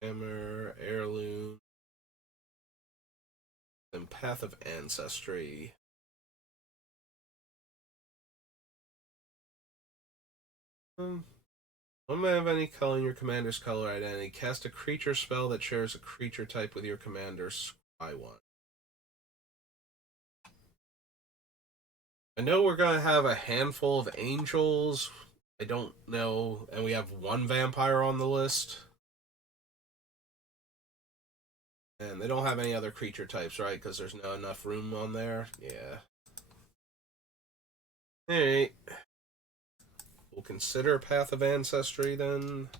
Hammer, Heirloom, and Path of Ancestry. When you have any color in your commander's color identity, cast a creature spell that shares a creature type with your commander. Scry one. I know we're going to have a handful of angels. I don't know. And we have one vampire on the list. And they don't have any other creature types, right? Because there's not enough room on there. Yeah. Alright. We'll consider Path of Ancestry then.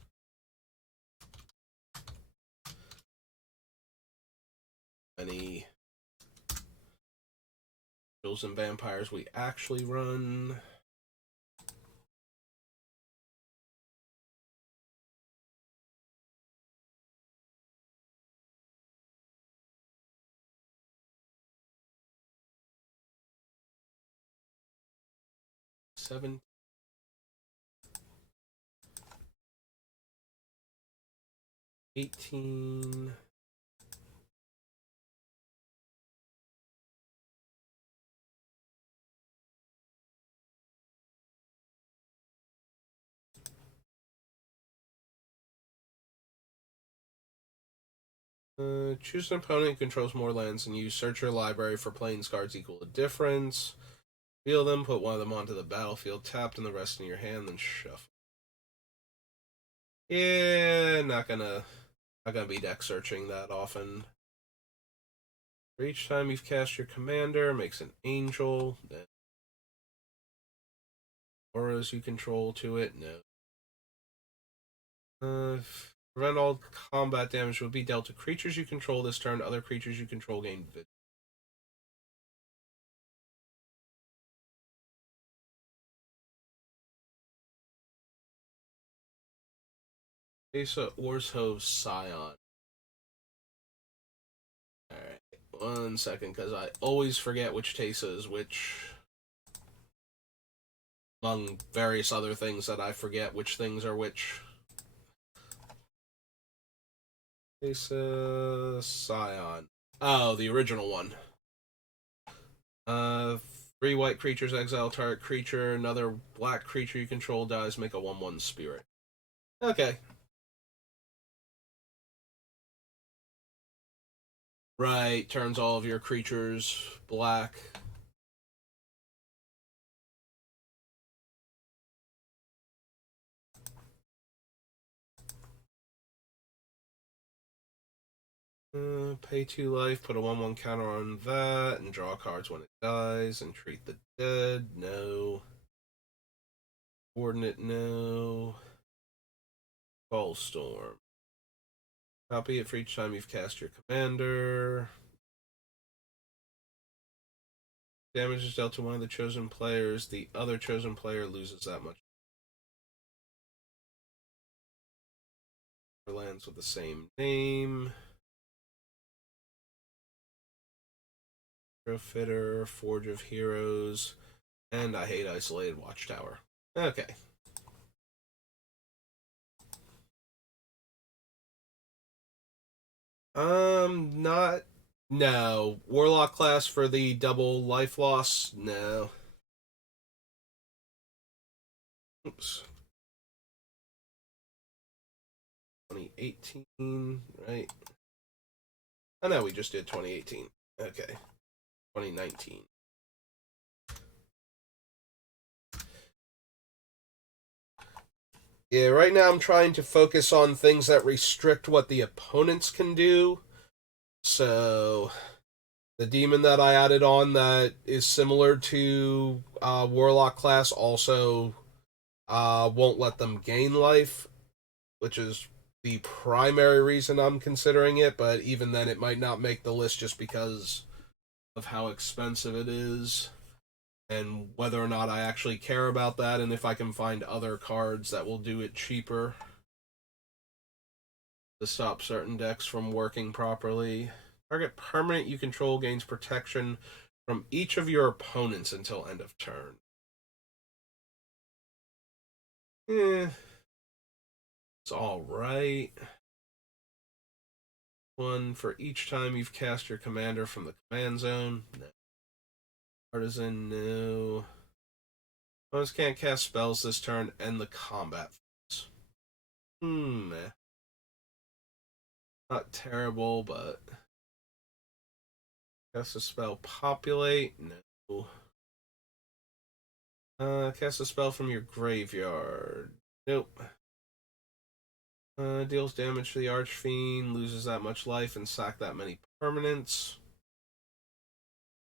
Any chosen vampires we actually run. Seven. 18. Choose an opponent who controls more lands and you search your library for plains cards equal to difference. Deal them, put one of them onto the battlefield, tapped and the rest in your hand, then shuffle. Yeah, not gonna be deck searching that often. For each time you've cast your commander, makes an angel, then auras you control to it, no. Prevent all combat damage will be dealt to creatures you control this turn. Other creatures you control gain vigilance. Asa Orzhov Scion. Alright, 1 second, because I always forget which Tesa is which. Among various other things that I forget which things are which. Tesa Scion. Oh, the original one. 3 white creatures, exile target creature. Another black creature you control dies, make a 1/1 spirit. Okay. Right, turns all of your creatures black. Pay 2 life, put a 1/1 counter on that, and draw cards when it dies, and treat the dead, no. Coordinate, no. Ballstorm. Copy it for each time you've cast your commander. Damage is dealt to one of the chosen players. The other chosen player loses that much. Lands with the same name. Fitter, Forge of Heroes, and I hate Isolated Watchtower. Okay. Not. No. Warlock class for the double life loss? No. Oops. 2018, right? Oh no, we just did 2018. Okay. 2019. Yeah, right now I'm trying to focus on things that restrict what the opponents can do. So The demon that I added on that is similar to Warlock class also won't let them gain life, which is the primary reason I'm considering it, but even then it might not make the list just because of how expensive it is and whether or not I actually care about that and if I can find other cards that will do it cheaper to stop certain decks from working properly. Target permanent you control gains protection from each of your opponents until end of turn. Eh, it's alright. One for each time you've cast your commander from the command zone. No. Artisan, no. Opponents can't cast spells this turn. End the combat phase. Not terrible, but cast a spell. Populate, no. Cast a spell from your graveyard. Nope. Deals damage to the Archfiend, loses that much life, and sack that many permanents.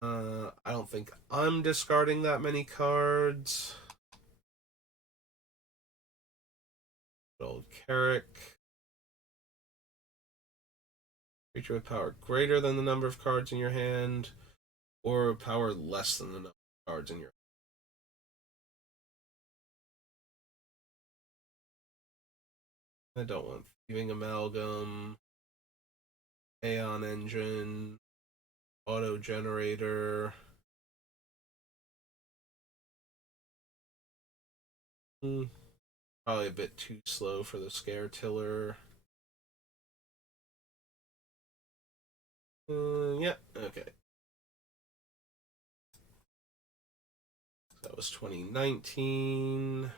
I don't think I'm discarding that many cards. Old Carrick. Creature with power greater than the number of cards in your hand, or power less than the number of cards in your hand. I don't want Thieving Amalgam, Aeon Engine, Auto Generator. Probably a bit too slow for the Scare Tiller. Yeah, okay. That was 2019.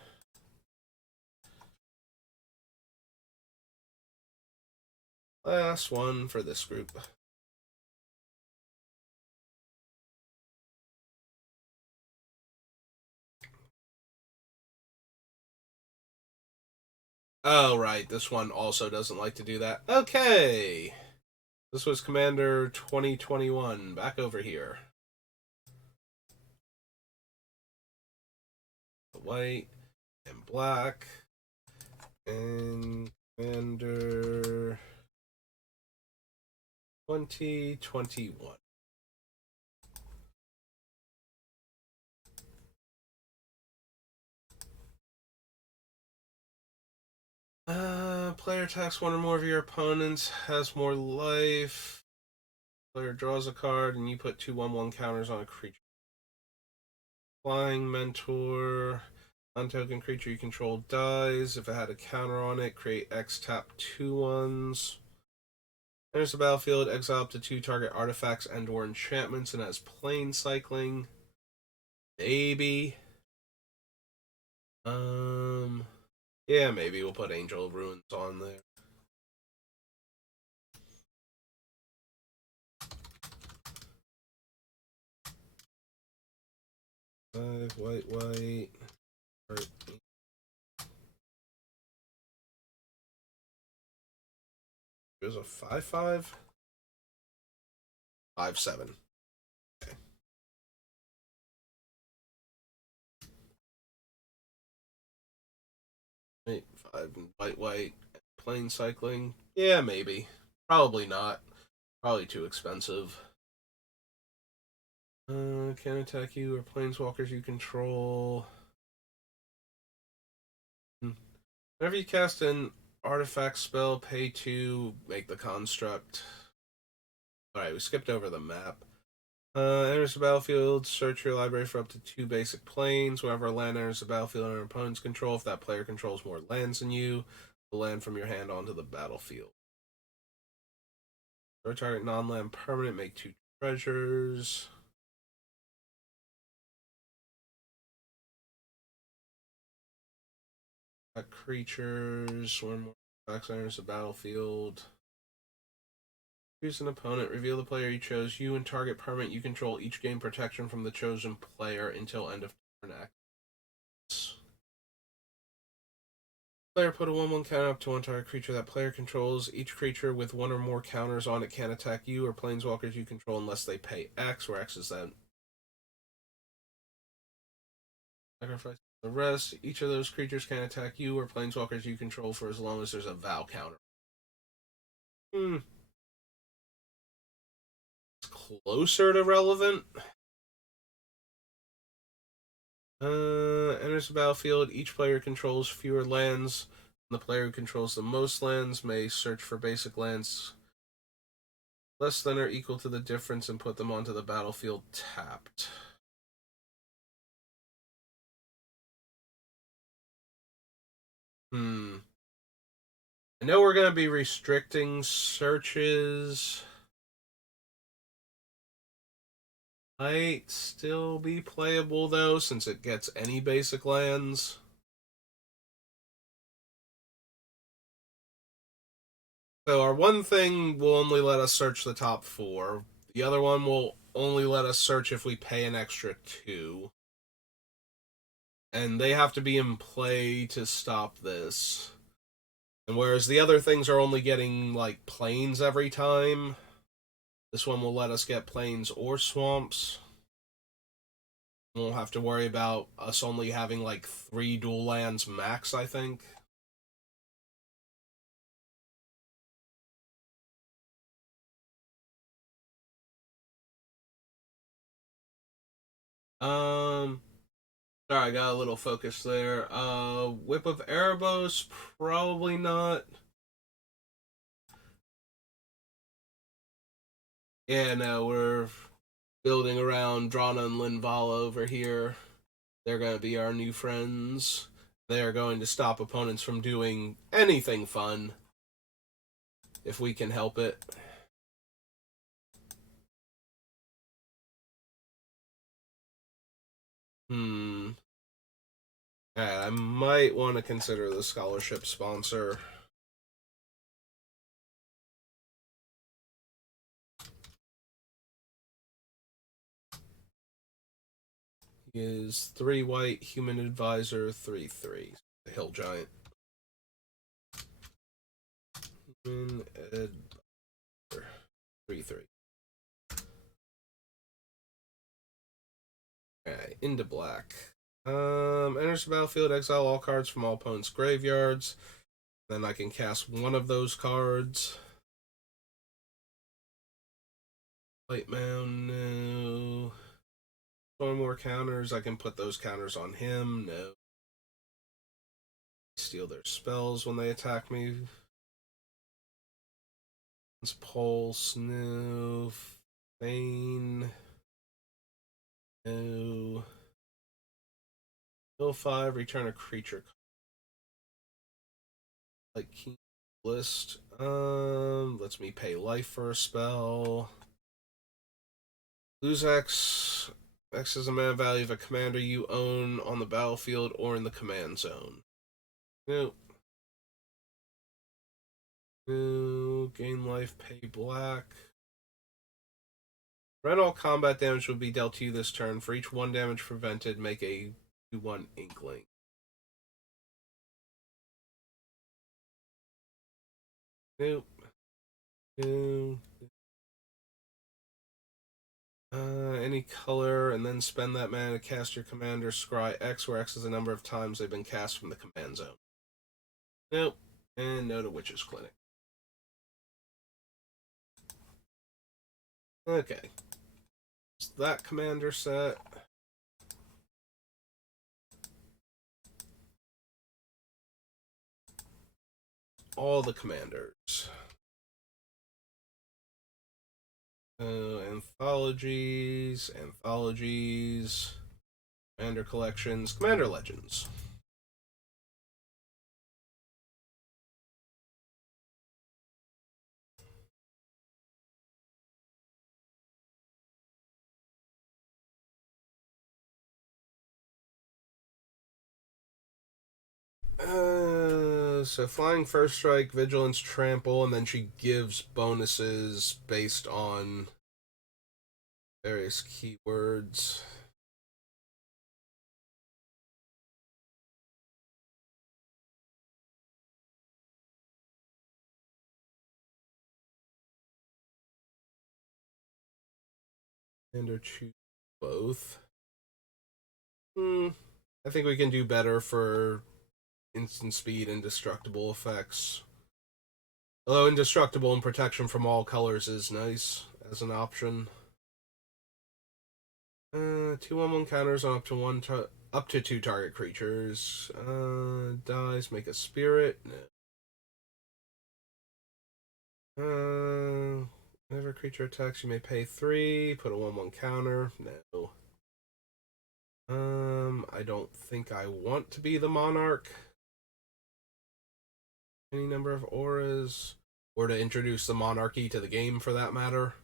Last one for this group. Oh, right. This one also doesn't like to do that. Okay. This was Commander 2021. Back over here. White and black. And Commander 2021. Player attacks one or more of your opponents, has more life. Player draws a card, and you put 2/1/1 counters on a creature. Flying Mentor. Non-token creature you control dies. If it had a counter on it, create X, tap 2/1s. Enters the battlefield, exile up to 2 target artifacts and or enchantments, and has plane cycling. Maybe. Yeah, maybe we'll put Angel of Ruins on there. White. Right. There's a 5/5? 5/7. Okay. 8/5 white. Plane cycling. Yeah, maybe. Probably not. Probably too expensive. Can attack you or planeswalkers you control. Whenever you cast an artifact spell, pay 2, make the construct. Alright, we skipped over the map. Enters the battlefield, search your library for up to 2 basic planes. Whenever a land enters the battlefield under opponent's control, if that player controls more lands than you, the land from your hand onto the battlefield. For a target non-land permanent, make 2 treasures. Creatures, one more artifacts enters the battlefield. Choose an opponent, reveal the player you chose. You and target permanent you control each gain protection from the chosen player until end of turn. Player put a 1/1 counter up to one target creature that player controls. Each creature with one or more counters on it can't attack you or planeswalkers you control unless they pay X, where X is that. Sacrifice the rest. Each of those creatures can attack you or planeswalkers you control for as long as there's a Vow counter. It's closer to relevant. Enters the battlefield. Each player controls fewer lands. The player who controls the most lands may search for basic lands less than or equal to the difference and put them onto the battlefield tapped. I know we're going to be restricting searches. Might still be playable, though, since it gets any basic lands. So our one thing will only let us search the top 4. The other one will only let us search if we pay an extra 2. And they have to be in play to stop this. And whereas the other things are only getting, like, plains every time, this one will let us get plains or swamps. We won't have to worry about us only having, like, 3 dual lands max, I think. Sorry, I got a little focus there. Whip of Erebos, probably not. Yeah, no, we're building around Drana and Linvala over here. They're going to be our new friends. They are going to stop opponents from doing anything fun if we can help it. I might want to consider the scholarship sponsor. He is 3 white, human advisor, 3/3. The Hill Giant. Human advisor, 3/3. Alright, into black. Enters the battlefield, exile all cards from all opponents' graveyards. Then I can cast one of those cards. Light Mound, no. 4 more counters. I can put those counters on him, no. Steal their spells when they attack me. Pulse, no. Feign, no. Mill 5, return a creature. Like key list. Lets me pay life for a spell. Lose X. X is the mana value of a commander you own on the battlefield or in the command zone. Nope. No. Gain life, pay black. Prevent all combat damage will be dealt to you this turn. For each 1 damage prevented, make a 2/1 Inkling. Nope. No. Any color, and then spend that mana to cast your commander Scry X, where X is the number of times they've been cast from the command zone. Nope. And no to Witch's Clinic. Okay. So that commander set. All the commanders. Anthologies, Commander Collections, Commander Legends. So Flying First Strike, Vigilance, Trample, and then she gives bonuses based on various keywords. And or choose both. I think we can do better for instant speed and indestructible effects. Although indestructible and protection from all colors is nice as an option. 2/1/1 counters on up to 2 target creatures. Dies, make a spirit. No. Whenever a creature attacks, you may pay 3. Put a 1/1 counter. No. I don't think I want to be the monarch. Any number of auras, or to introduce the monarchy to the game, for that matter.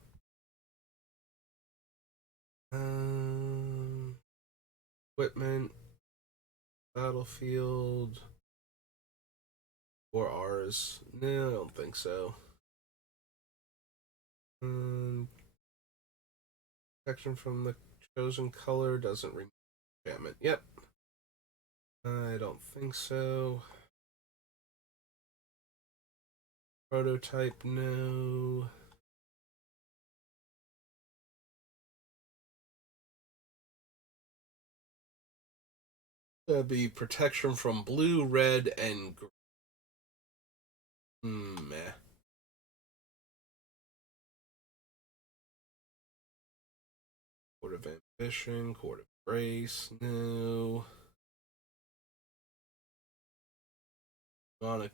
Equipment, battlefield, or ours? No, I don't think so. Protection from the chosen color doesn't remove enchantment. Yep. I don't think so. Prototype, no. That'd be protection from blue, red, and green. Meh. Court of Ambition, Court of Grace, no. Sonic,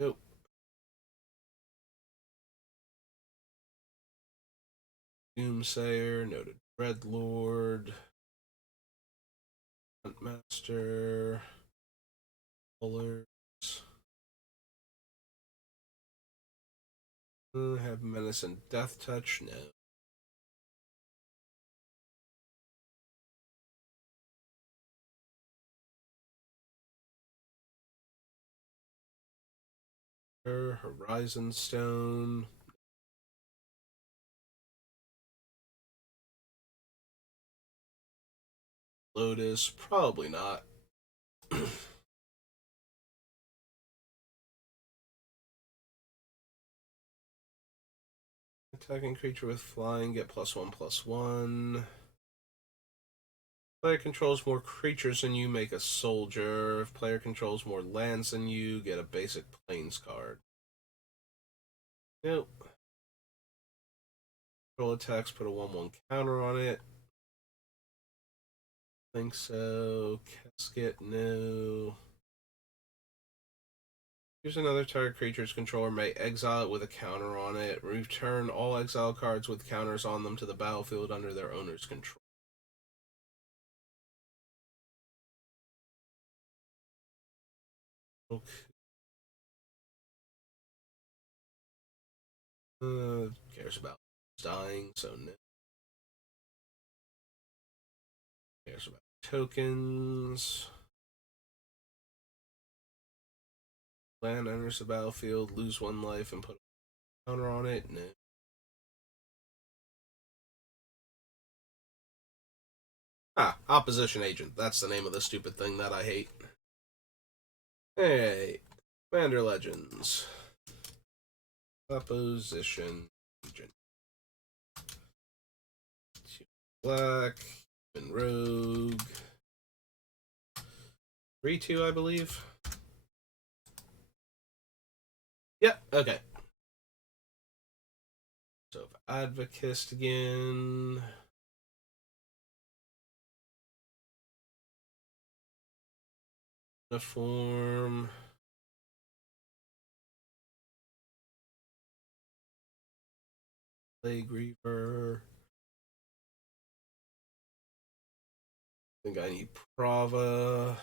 nope. Doomsayer, Noted Dreadlord, Huntmaster, Colors. Have Menace and Death Touch, no. Horizon Stone. Lotus, probably not. Attacking creature with flying, get +1/+1. Player controls more creatures than you, make a soldier. If player controls more lands than you, get a basic plains card. Nope. Control attacks, put a 1/1 counter on it. Think so. Casket, no. Choose another target creature's controller may exile it with a counter on it. Return all exile cards with counters on them to the battlefield under their owner's control. Okay. Cares about dying, so no. Cares about tokens. Land enters the battlefield, lose 1 life, and put a counter on it. No. Opposition Agent. That's the name of the stupid thing that I hate. Hey, Commander Legends. Opposition Agent. Black, and Rogue. 3/2, I believe. Yep, okay. So, Advocist again. Uniform. Plague Reaver. I think I need Prava.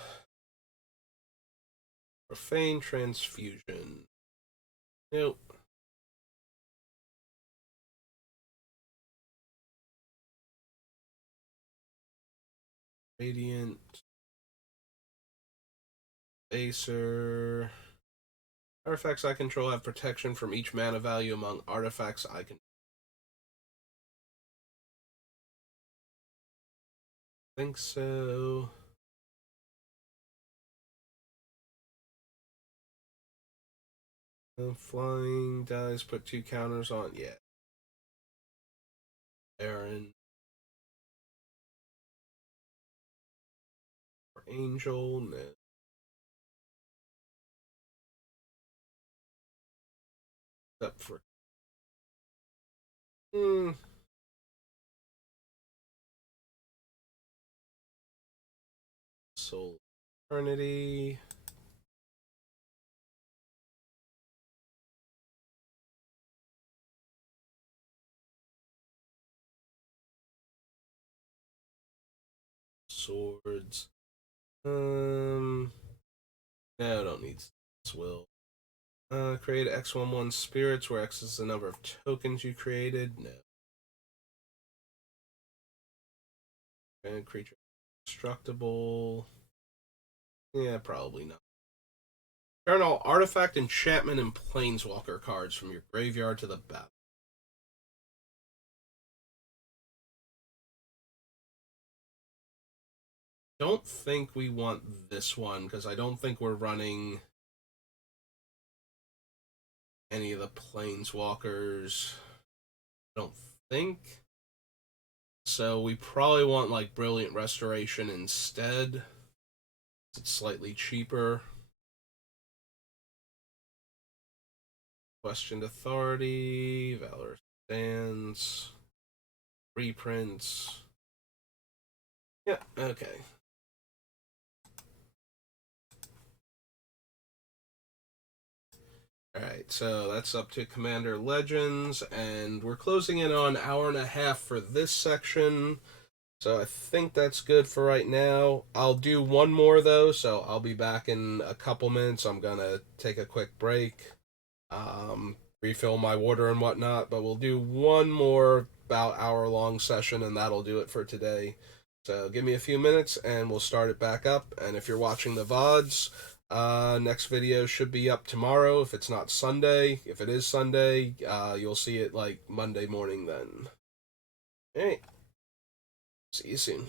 Profane Transfusion. Nope. Radiant. Acer. Artifacts I control have protection from each mana value among artifacts I can. Think so. Flying dies, put 2 counters on. Yeah. Baron. Or Angel. No. Except for. Soul Eternity. Swords. No, don't need Will. Create X11 spirits where X is the number of tokens you created. No. And creature destructible. Yeah, probably not. Turn all artifact, enchantment, and planeswalker cards from your graveyard to the battle. Don't think we want this one because I don't think we're running any of the planeswalkers. I don't think. So we probably want like Brilliant Restoration instead. It's slightly cheaper. Questioned Authority, Valor Stands, reprints. Yeah, okay. Alright, so that's up to Commander Legends, and we're closing in on an hour and a half for this section. So I think that's good for right now. I'll do one more though, so I'll be back in a couple minutes. I'm gonna take a quick break, refill my water and whatnot, but we'll do one more about hour-long session, and that'll do it for today. So give me a few minutes, and we'll start it back up. And if you're watching the VODs, next video should be up tomorrow. If it's not Sunday, if it is Sunday, you'll see it like Monday morning then. All right. See you soon.